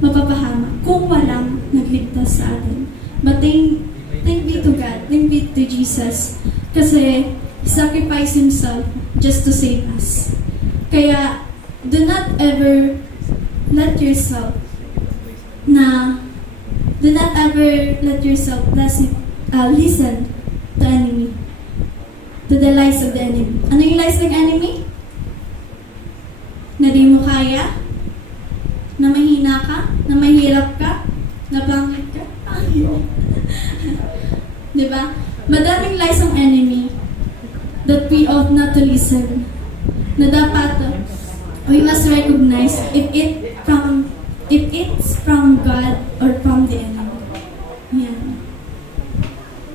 mapapahama kung walang nagligtas sa atin. But thank be to God, thank be to Jesus, kasi He sacrificed Himself just to save us. Kaya, do not ever let yourself listen to enemy. To the lies of the enemy. Ano yung lies ng enemy? Na di mo kaya? Na mahina ka? Na mahirap ka? Na pangit ka? Diba? Madaming lies ng enemy that we ought not to listen. Na dapat we must recognize if it's from God or from the enemy. Yan.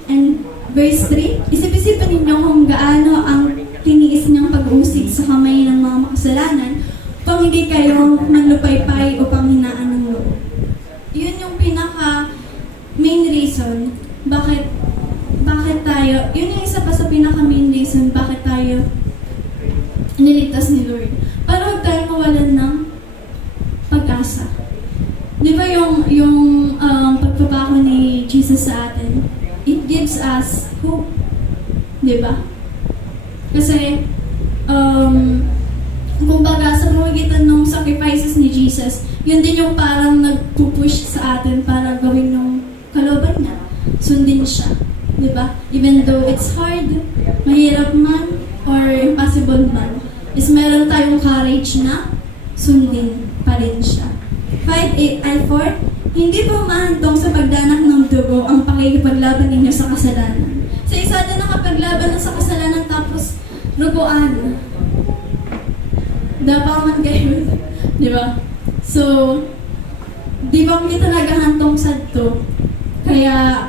And verse 3, isip-isipin ninyo kung gaano ang tiniis niyang pag-uusig sa kamay ng mga makasalanan kung hindi kayo manlupaypay o panghinaan ng loob. Yun yung pinaka main reason bakit tayo, yun yung isa pa sa pinaka main reason bakit tayo niligtas ni Lord. Para huwag tayo mawalan ng pag-asa. Di ba yung pagpapako ni Jesus sa atin, it gives us hope. Di ba? Kasi, kumbaga sa pamamagitan ng sacrifices ni Jesus, yun din yung parang nagpupush sa atin para gawin ng kalooban niya. Sundin siya. Di ba? Even though it's hard, mahirap man, or impossible man, is meron tayong courage na sundin pa rin siya. 5:8-4, hindi po mahantong sa pagdanak ng dugo ang pakikipaglaban ninyo sa kasalanan. Sa isa din nakapaglaban sa kasalanan tapos ruguan. Dapat man kayo. Di ba? So, di ba kita naghahantong sa to? Kaya,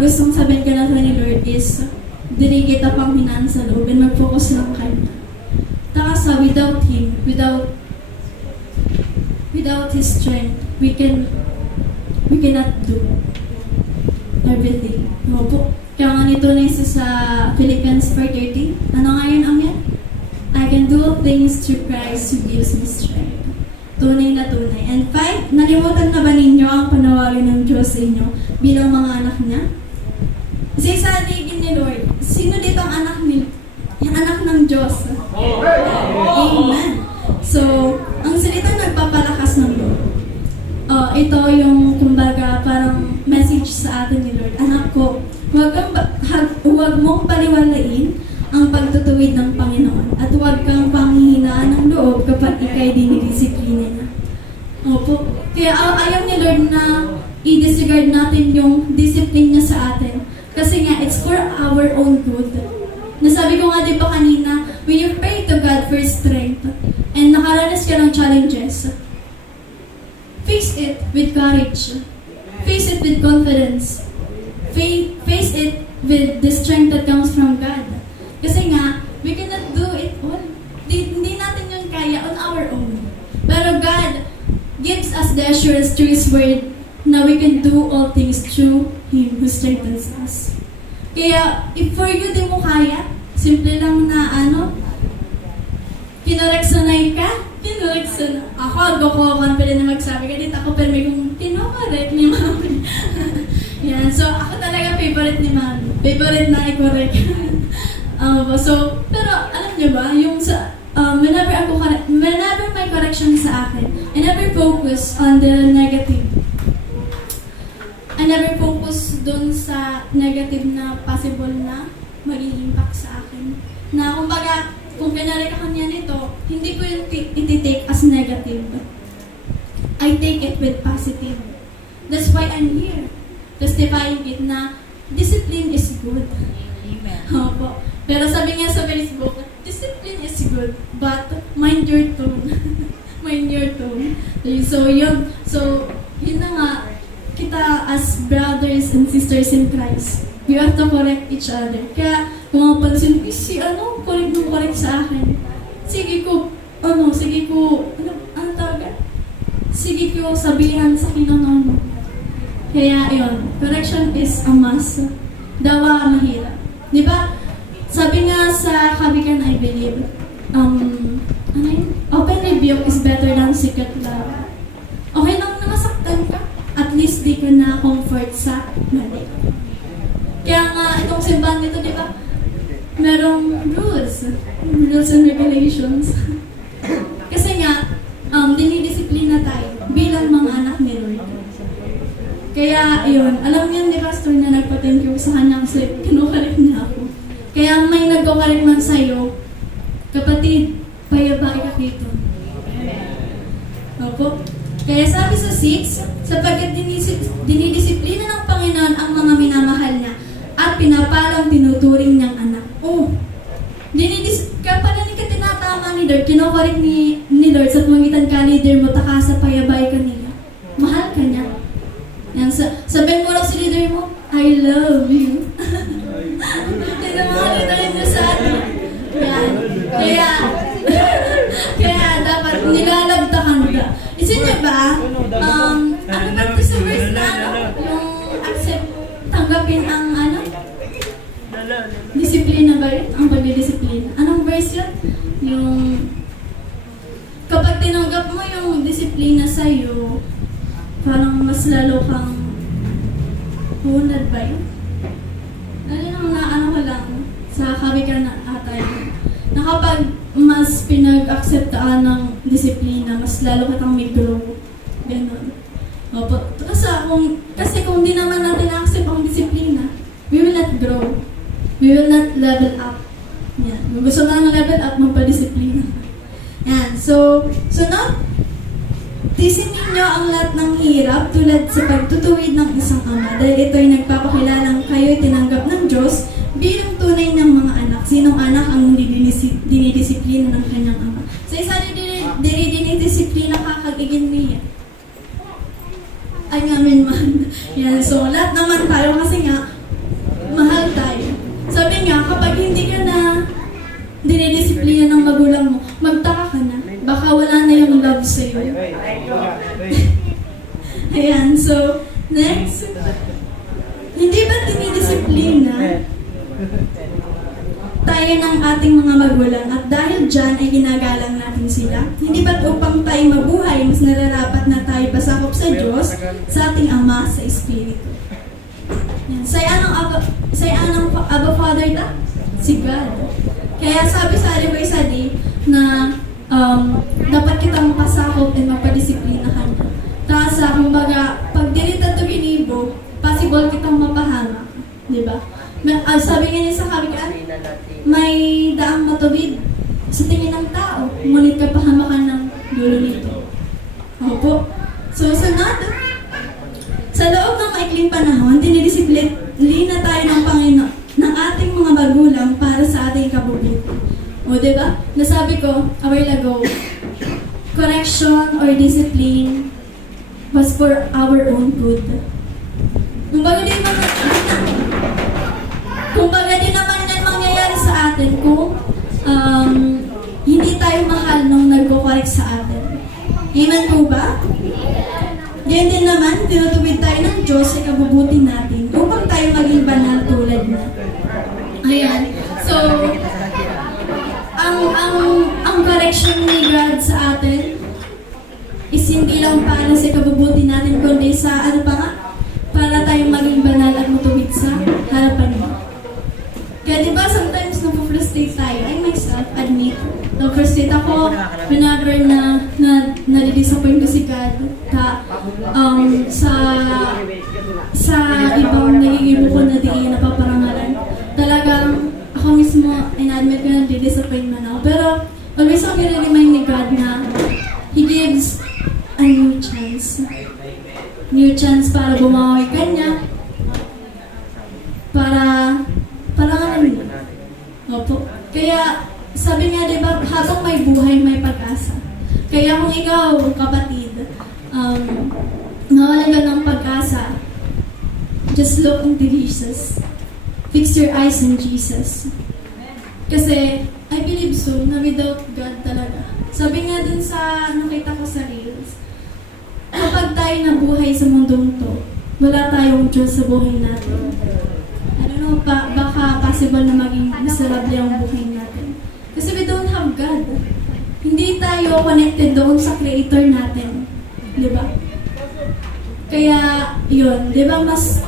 gustong sabihin ka natin ni Lord is, dili kita pang hinaan sa loob and mag-focus lang kayo. Taka without Him, without His strength, we cannot do everything. No po. Kaya nga nito na isa sa Philippians 4:13. Ano nga yun ang yan? I can do all things through Christ who gives me strength. Tunay na tunay. And 5, nalimutan na ba ninyo ang panawagan ng Diyos sa inyo bilang mga anak niya? Isa aligin ni Lord. Sino dito ang anak ng Diyos? Amen. So, ang salita nagpapalakas ng Lord. Ito yung kumbaga parang message sa atin ni Lord. Anak ko, huwag mong paliwalain ang pagtutuwid ng Panginoon at huwag kang panghihinaan ng loob kapag ikay dinidisiplina niya. Opo. Kaya ayaw ni Lord na i-disregard natin yung discipline niya sa atin. Kasi nga, it's for our own good. Nasabi ko nga diba kanina, when you pray to God for strength and nakaranas ka ng challenges, face it with courage. Face it with confidence. Face it with the strength that comes from God. Kasi nga, we cannot do it all. Hindi natin yun kaya on our own. Pero God gives us the assurance through His Word na we can do all things through Him who strengthens us. Kaya, if for you di mo kaya, simple lang na kinoreksanay ka, kinoreksanay. Ako confident na magsabi ka dito, ako pero may kung kinokorek ni Mami. Yan, so ako talaga favorite ni Mami. Favorite na i-correct. Pero alam niyo ba, yung sa, whenever may correction sa akin, I never focus on the negative. I never focus dun sa negative na possible na maging impact sa akin. Na kumbaga, kung kinari ka kanya nito, hindi ko yung iti-take as negative. I take it with positive. That's why I'm here. Testifying it na discipline is good. Opo. Pero sabi niya sa Facebook, discipline is good, but mind your tone. Mind your tone. So, yun na nga, kita as brothers and sisters in Christ, we have to correct each other. Kaya, kung mapansin, correct sa akin. Sige ko sabihan sa kinonono. Kaya, yun, correction is a must. Dawa mahirap. Di ba? Sabi nga sa Kabikan, I believe, open rebuke is better than secret love. Okay lang na masaktan ka, at least di ka na comfort sa mali. Kaya nga, itong simbahan nito, di ba? merong rules and regulations. Kasi nga, dinidisiplina tayo bilang mga anak ni Lord. Kaya, yun, alam niyo ni Pastor na nagpa-thank you sa kanya kasi kinukalit niya ako. Kaya may nagkukalit man sa'yo, kapatid, payabay ka dito. Opo. Kaya sabi sa 6, sapagkat dinidisiplina ng Panginoon ang mga minamahal niya at pinapalang tinuturing niyang anak. Oh, kapag ka tinatama ni Lord, kinukurik ni Lord sa pamagitan ka leader mo, taka sa payabay ka nila. Mahal ka niya. Yan, sabihin mo lang si leader mo, I love you. Yan ang mga leader niyo sa atin. Yan. Kaya dapat nilalabdakan ka. Isin niyo ba, ano ba ito sa verse na yung accept, tanggapin ang disiplina ba yun? Ang pagdidisiplina. Anong verse yun? Yung kapag tinanggap mo yung disiplina sa'yo, parang mas lalo kang hunad ba yun? Ano ko lang, sa kabigan na ata yun, na kapag mas pinag-acceptaan ng disiplina, mas lalo kitang may grow. Ganon. Opo. Kasi kung di naman natin na-accept ang disiplina, we will not grow. We will not level up. Yan. Kung gusto na ng level up, magpa-disiplina. Yan. So now, tisin ninyo ang lahat ng hirap tulad sa pagtutuwid ng isang ama dahil ito'y nagpapakilalang kayo'y tinanggap ng Diyos bilang tunay ng mga anak. Sinong anak ang dinidisiplina ng kanyang ama? Sa isa dinidisiplina kakagigin niya. Ay ngamin man. Yan. So lahat naman tayo kasi nga, mahal tayo. Sabi nga, kapag hindi ka na dinidisiplina ng magulang mo, magtaka ka na. Baka wala na yung love sa'yo. Ayan, so, next. Hindi ba dinidisiplina tayo ng ating mga magulang at dahil dyan ay ginagalang natin sila? Hindi ba't upang tayo mabuhay, mas nararapat na tayo pasakop sa Diyos, sa ating Ama, sa Espiritu? Yan. Say anong Abba Father ta? Si God. Kaya sabi sa Alibay Sadi na dapat kitang pasakop at magpadisiplina ka na. Tapos kumbaga, pag dinita to ginibo, possible kitang mapahamak. Diba? Sabi nga niya sa kabigaan, may daang matuwid sa tingin ng tao, ngunit kapahamakan ng dulo nito. Opo. So, sunod, sa loob ng maikling panahon, dinidisiplina tayo ng Panginoon, ng ating mga magulang para sa ating kabubuti. O, diba? Nasabi ko a while ago, correction or discipline was for our own good. Kumbaga din naman yan mangyayari sa atin kung hindi tayo mahal nung nagko-correct sa atin. Amen po ba? Yan din naman, tinutuwid tayo ng Diyos sa kabubuti natin upang tayo maging banal tulad na. Ayan. So, ang correction ni God sa atin is hindi lang para sa kabubuti natin, kundi sa para tayong maging banal at matuwid sa harapan mo. Kaya diba sometimes napu-frustrate tayo, I myself admit, na-frustrate ako whenever na nadidisappoint ko si God sa ibang nagiging ko na di napaparangalan. Talagang ako mismo, in-admit ko na di-disappoint man ako. Pero always ako nire-remind ni God na He gives a new chance. New chance para bumawi ka niya. Para ano. Opo. Kaya, sabi nga, diba, habang may buhay, may pag-asa. Kaya kung ikaw, kapatid, nawalan ka ng pag-asa, just look into Jesus. Fix your eyes on Jesus. Kasi, I believe so, na without God talaga. Sabi nga dun sa nakita ko sa Reels, kapag tayo nabuhay sa mundong to, wala tayong Diyos sa buhay natin. I don't know, baka possible na maging miserable ang buhay natin. Kasi we don't have God. Hindi tayo connected doon sa Creator natin. Di ba? Kaya, yun. Di ba mas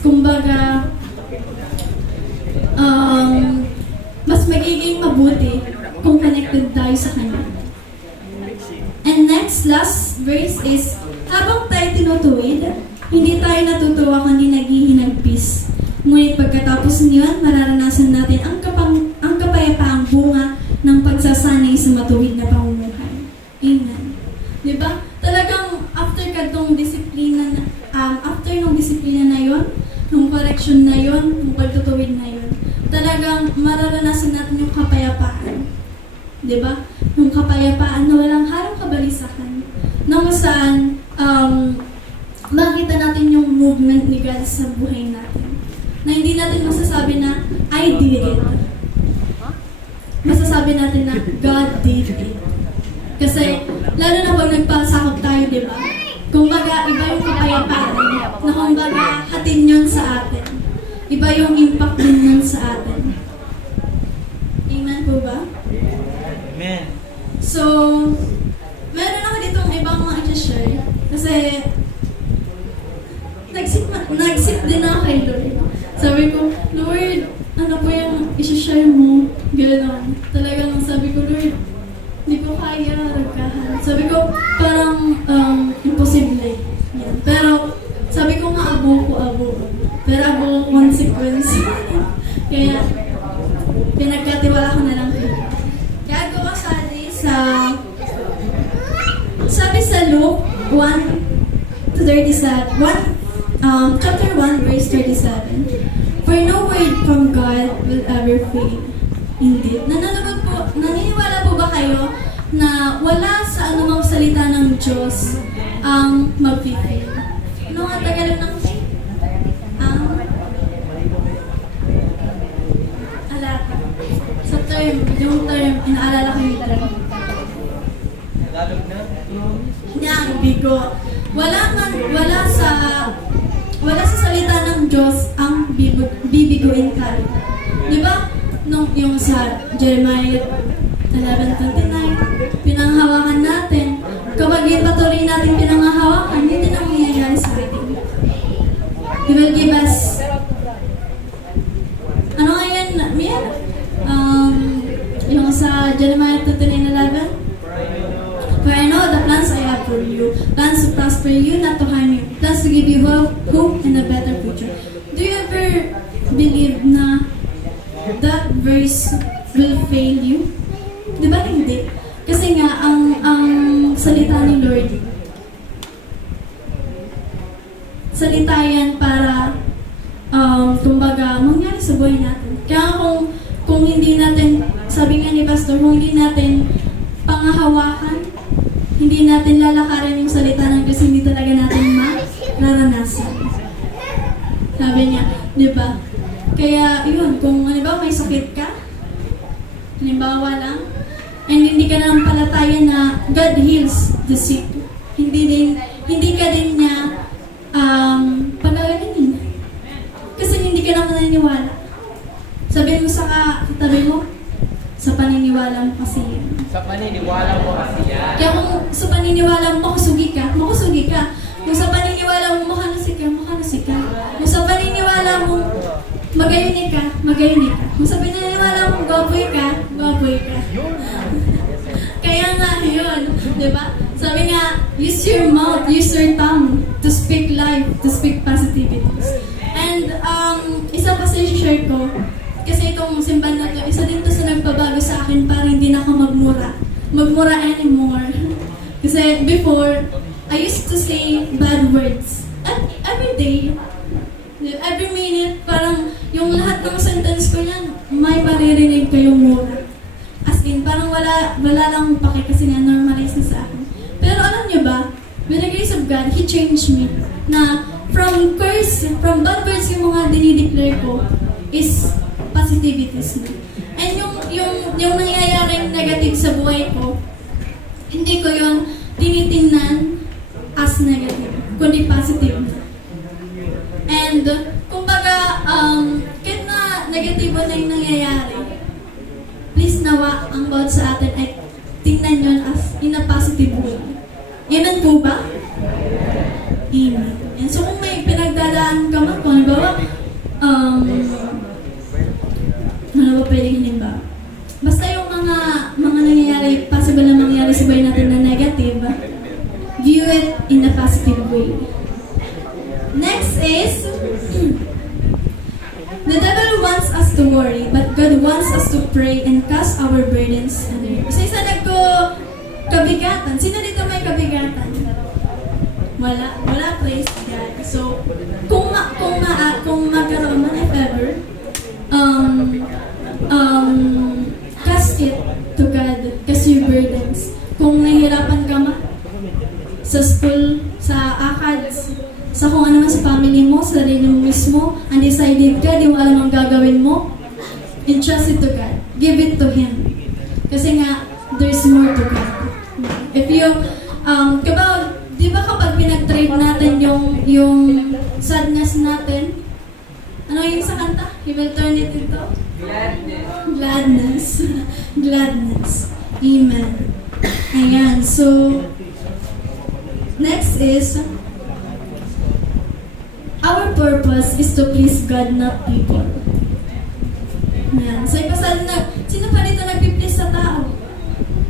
kumbaga, mas magiging mabuti kung connected tayo sa Kanya. And next, last verse is, habang tayo tinutuwid, hindi tayo natutuwa kundi naghihinagpis. Ngunit pagkatapos niyon, mararanasan natin ang kapayapaang bunga ng pagsasanay sa matuwid na pamumuhay. Amen. Diba? Talagang after nung disiplina na yon, nung correction na yon, nung pagtutuwid na yon, talagang mararanasan natin yung kapayapaan. Diba? Yung kapayapaan na walang harang kabalisahan. Nang saan, makita natin yung movement ni God sa buhay natin. Na hindi natin masasabi na, I did it. Masasabi natin na, God did it. Kasi, lalo na pag nagpasakop tayo, di ba? Kumbaga, iba yung kapayapaan na kumbaga, hatin yun sa atin. Iba yung impact din yun sa atin. Amen po ba? Amen. So, meron ako ditong ibang mga i-share. Kasi, nag-sip din ako kay Lord. Sabi ko, Lord, ano po yung i-share mo? Gano'n. Talagang sabi ko, Lord, hindi ko kaya ragkahan. Sabi ko, parang imposible. Yan. Pero, sabi ko nga, abo. Pero abo consequence. Kaya, pinagkatiwala ko na lang kayo. Kaya ko kasali sa, sabi sa Luke 1:37, chapter 1, verse 37, for no word from God will ever fail. Indeed. Naniniwala po ba kayo na wala sa anumang salita ng Diyos ang mag-fail? Ano nga Tagalog ng fail? Alata. Sa term, yung term, inaalala ko yung term. Tagalog na? Niyang bigo. Wala sa salita ng Diyos ang bibiguin tayo. Di ba? Yung sa Jeremiah 11:29, pinanghawakan natin. Kapag yung patuloy natin pinanghawakan, hindi na mangyayari sa atin. He will give us, ano nga yan? Yung sa Jeremiah 29:11, for I know the plans I have for you, plans to prosper you, not to harm you, plans to give you hope and a better future. Do you ever believe na that verse will fail you? Di ba hindi? Kasi nga, ang salita ni Lord, salita yan para, kumbaga, mangyari sa buhay natin. Kaya kung hindi natin, sabi nga ni Pastor, kung hindi natin pangahawakan, hindi natin lalakarin yung salita ng Diyos, hindi talaga natin mararanasan. Sabi niya, di ba? Kaya, yun, kung halimbawa may sakit ka, halimbawa lang, and hindi ka nang palatayan na God heals the sick. Hindi ka din niya pagagalanin. Kasi hindi ka naman naniniwala. Sabihin mo sa katabi mo, sa paniniwala mo kasi yan. Sa paniniwala mo kasi yan. Kaya kung sa paniniwala mo makusugi ka. Kung sa paniniwala mo makanusik ka. Kung sa paniniwala mo magayunin ka. Kung sa paniniwala mo gwapoy ka. Kaya nga yun, di ba? Sabi nga, use your mouth, use your tongue to speak life, to speak positivities. And isa pa sa share ko, kasi itong simbahan na to, isa din to sa nagpabago sa akin para hindi na ako magmura anymore. Kasi before, I used to say bad words. Every day, every minute, parang yung lahat ng sentence ko yan, may maririnig kayong mura. As in, parang wala lang pake kasi nga normalize na sa akin. Pero alam niyo ba, with the grace of God, He changed me. Na from bad words yung mga dinideclare ko is positivities na. And yung nangyayaring negative sa buhay ko, hindi ko yun tinitingnan as negative, kundi positive na. And, kumbaga, kahit na negatibo na yung nangyayari, please nawa ang bawat sa atin ay tingnan yun as in a positive way. Amen po ba? Amen. And so kung may pinagdadaan ka man, kung halimbawa, ano ba pwedeng halimbawa? in a positive way. Next is, the devil wants us to worry, but God wants us to pray and cast our burdens on Him. Isa kabigatan. Sino dito may kabigatan? Wala, praise God. So, kung magkaroon man, if ever, cast it to God, cast your burdens. Kung nahihirapan ka sa school, sa ACADS, sa kung ano man sa family mo, sa sarili mo mismo, undecided ka, di mo alam ang gagawin mo, entrust it to God. Give it to Him. Kasi nga, there's more to God. If you, di ba kapag pinag-trade natin yung sadness natin, ano yung sa kanta? He will turn it into? Gladness. Gladness. Amen. Ayan, so, next is, our purpose is to please God, not people. Ayan, so ipasal na, sino pa dito nagpiplease sa tao?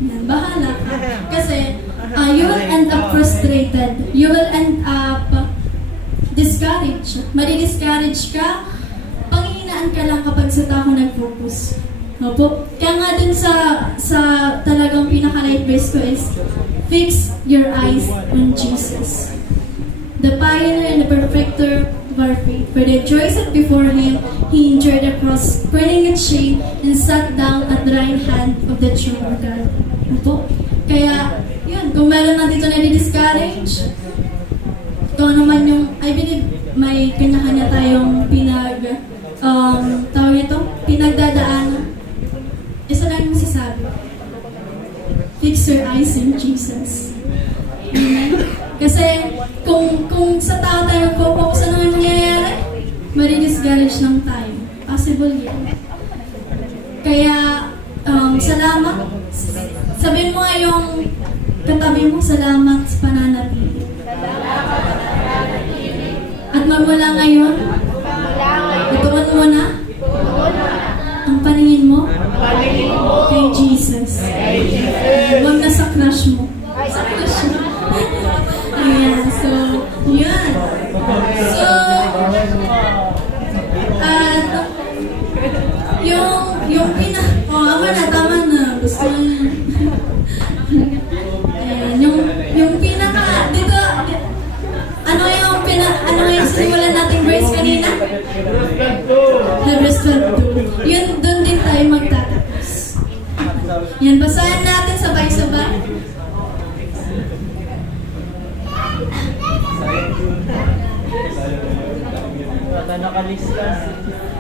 Ayan, bahala ka. Kasi, you will end up frustrated. You will end up discouraged. Madi-discourage ka, panghihinaan ka lang kapag sa tao nag-focus. Opo. Kaya nga dun sa talagang pinaka-light base ko is, fix your eyes on Jesus, the pioneer and the perfecter of our faith. For the joy set before Him, He endured the cross, spreading its shame, and sat down at the right hand of the throne of God. Opo. Kaya, yun, kung meron na dito na-discourage, ito naman yung, I believe, may kanya-kanya tayong tawag ito, pinagdadaanan. Isa lang yung masasabi. Fix your eyes on Jesus. Amen. Kasi kung sa tao tayo magpo-focus, ano yung mangyayari? Mari-discourage lang tayo. Possible yan. Kaya, salamat. Sabihin mo nga yung katabi mo, salamat sa pananatili. At magmula ngayon, ituon mo na ang paningin mo kay Jesus. Huwag na sa crush mo. Sa crush mo. Ayan, so, yan. So, at tama na. Gusto na. Ayan, yung pinaka, dito, ano yung simulan nating verse kanina? Hebrews 12:2. Yun, doon din tayo magtatapos. Yan, basahin natin sabay-sabay.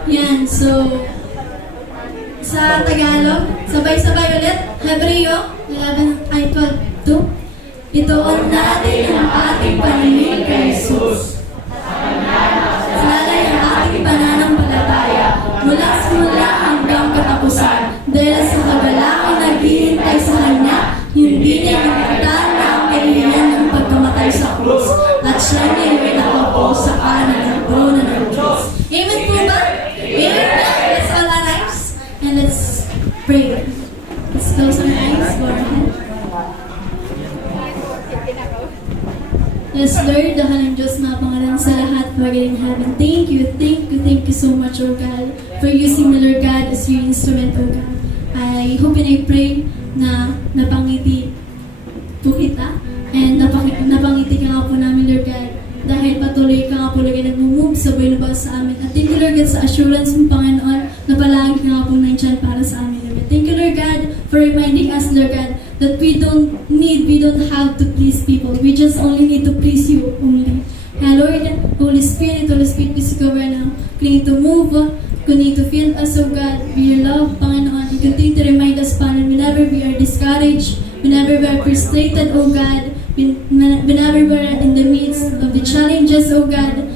Yan, so, sa Tagalog, sabay-sabay ulit. Hebreo 11:12. Ituon natin ang ating paningin kay Jesus. Salalay ang ating pananampalataya mula simula hanggang katapusan. Dahil sa kagalakan naghihintay sa Kanya, hindi niya nakikita na ang kahihiyan ng pagkamatay sa krus. At siya niya yung nakaupo sa kanan ng trono ng Diyos. Amen po ba? Amen. Let's all our eyes and let's pray. Let's close our eyes. Go ahead. Yes, Lord, dahil ang Diyos na pangalan sa lahat, Panginoon in heaven. Thank you so much, O God, for using me, Lord God, as your instrument, O God. I hope and I pray na napangiti po kita, and napangiti ka nga po namin, Lord God, dahil patuloy ka nga po lagi nag-move sa buhay na sa amin. At thank you, Lord God, sa assurance ng Panginoon na palagi ka nga po nandiyan para sa amin, Lord God. Thank you, Lord God, for reminding us, Lord God, that we don't have to please people. We just only need to please you only. Kaya Lord, Holy Spirit, please cover now. Continue to move, continue to fill us, O God, with your love, Panginoon. You continue to remind us, Panginoon, whenever we are discouraged, whenever we are frustrated, O God, whenever we are in the midst of the challenges, O God,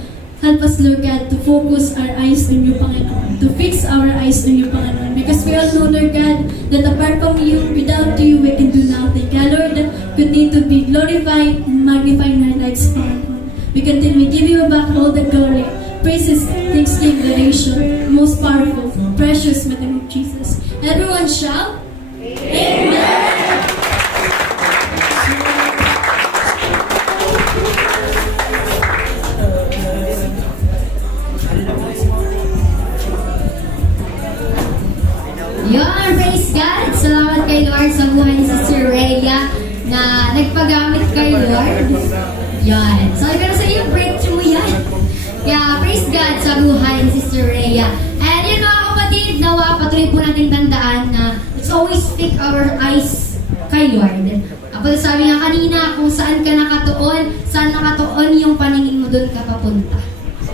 help us, Lord God, to focus our eyes on you, Panginoon, to fix our eyes on you, Panginoon. Because we all know, Lord God, that apart from you, without you, we can do nothing. Kaya, Lord, continue to be glorified and magnified in our lives, Panginoon. We continue to give you back all the glory, praises, thanksgiving, adoration, most powerful, precious, name of Jesus. Everyone shout, Amen. sumabit kay Lord. Yan. Sabi ko na sa iyo, breakthrough yan. Kaya praise God sa buhay ni Sister Rhea. And yun mga kapatid, nawa patuloy po natin tandaan na let's always pick our eyes kay Lord. Ako sabi nga kanina, kung saan ka nakatuon, saan nakatuon yung paningin mo, doon ka papunta.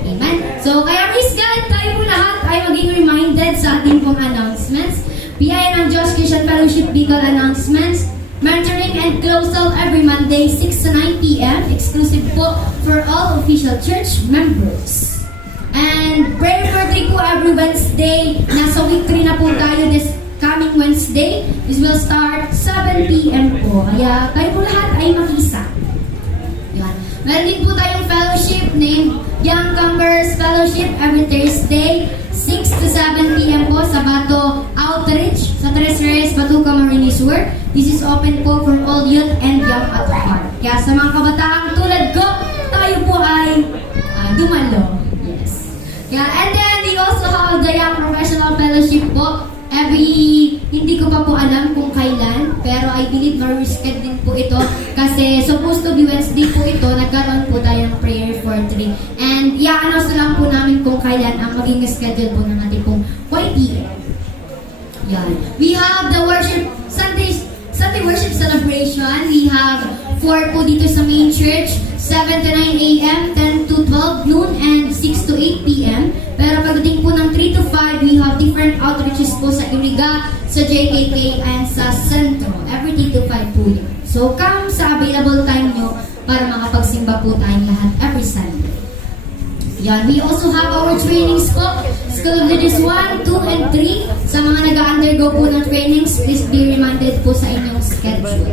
Amen? So, kaya praise God, tayo po lahat ay maging reminded sa ating pong announcements. Biyaya ng Diyos Christian Fellowship Bicol announcements. Mentoring and closal every Monday, 6 to 9 p.m. Exclusive po for all official church members. And prayer for 3 po every Wednesday. Nasa week 3 na po tayo this coming Wednesday. This will start 7 p.m. po. Kaya tayo po lahat ay makisa. Yan. Meron din po tayong fellowship named Young Conquerors Fellowship every Thursday, 6 to 7 p.m. po sa Bato Outreach sa Tres Reyes, Batuca, Camarines Sur. This is open po for all youth and young at heart. Kaya sa mga kabataang tulad ko, tayo po ay dumalo. Yes. Kaya, and then we also have the Young Professional Fellowship po. Hindi ko pa po alam kung kailan, pero I believe ma-reschedule din po ito kasi supposed to be Wednesday po ito, nagkaroon po tayo ng prayer for 3. And i-announce lang po namin kung kailan ang maging schedule po ng ating pong YPM. Yan. We have the worship, Sunday worship celebration. We have 4 po dito sa main church, 7 to 9 a.m., 10 to 12 noon, and 6 to 8 p.m. Pero pagdating po ng 3 to 5, we have different outreaches po sa Iriga, sa JKK, and sa Centro. Every 3 to 5 po yun. So, come sa available time nyo para makapagsimba po tayong lahat every Sunday. Yan. We also have our trainings po. School of Leaders 1, 2, and 3. Sa mga nag-undergo po ng trainings, please be reminded po sa inyong schedule.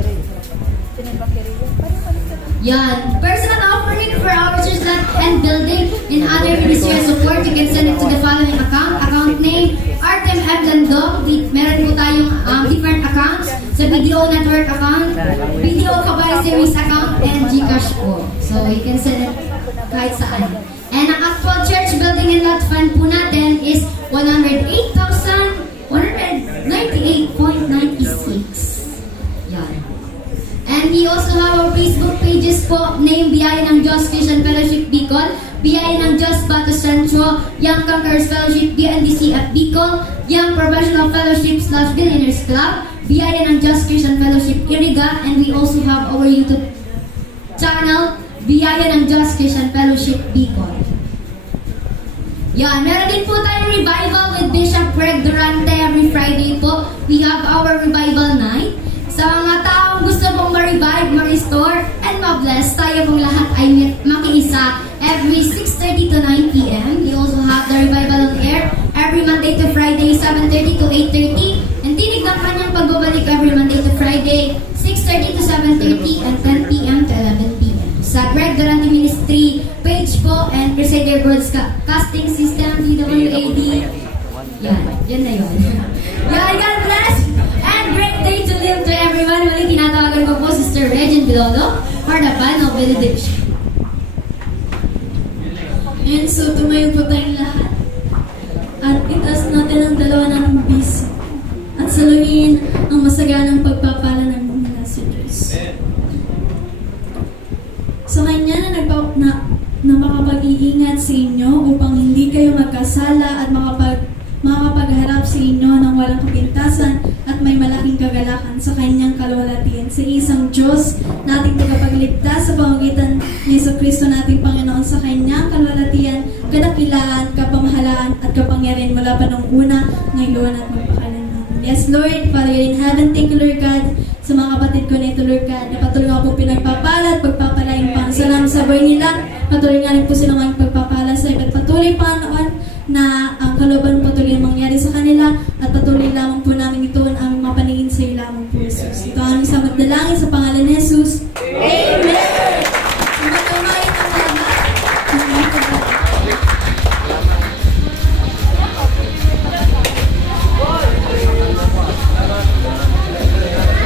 Yan. Personal offering for our church lot and building and other ministerial support, you can send it to the following account. Account name, Artem M. Landong. Meron po tayong different accounts. Sa BDO Network account, BDO Kabay Series account, and GCash po. So, you can send it kahit saan. And ang actual church building and lot fund po natin is 108,198.96. Yan. And we also have our Facebook pages po, name Biyaya ng Diyos Christian Fellowship Bicol, Biyaya ng Diyos Bato Centro, Young Conquerors Fellowship BNDC at Bicol, Young Professional Fellowship / Billionaires Club, Biyaya ng Diyos Christian Fellowship Iriga, and we also have our YouTube channel, Biyaya ng Diyos Christian Fellowship Bicol. Yan, meron din po tayong revival with Bishop Greg Durante every Friday po. We have our revival night. Sa mga taong gusto pong ma-revive, ma-restore, and ma-bless, tayo pong lahat ay makiisa every 6:30 to 9 p.m. We also have the revival on air every Monday to Friday, 7:30 to 8:30. And tinig ng kanyang pagbabalik every Monday to Friday, 6:30 to 7:30 and 10 p.m. to 11 p.m. Sa Greg Durante Ministry page po and Crusader Broadcasting System, DWAD. Yan na yun. God bless and great day to live to everyone. Muli tinatawagan ko po Sister Regine Bilodo for the final benediction. And so, tumayo po tayong lahat. At itaas natin ang dalawa ng bis. At saluhin ang masaganang pagpapala ng mula sa Diyos. Sa Kanya na makapag-iingat sa inyo upang hindi kayo magkasala at makapagharap sa inyo ng walang kapintasan at may malaking kagalakan sa Kanyang kalwalhatian. Sa isang Diyos nating tagapagligtas sa pamamagitan ni Jesucristo nating Panginoon, sa Kanyang kalwalhatian, kadakilaan, kapamahalaan at kapangyarihan mula pa nung una, ngayon at magpakailanman. Yes, Lord, Father in heaven, thank you, Lord God, sa mga kapatid ko na ito, Lord God, na patuloy nga po pinagpapala at pagpapalain pa. Salamat sa buhay nila, patuloy nga rin po silang ang pagpapala sa iyo. At patuloy, Panginoon, na ang kalooban patuloy na mangyari sa kanila at patuloy lamang po namin ito ang aming mapaningin sa iyo lamang po, Jesus. Ito ang aming sa magdalangin sa pangalan ni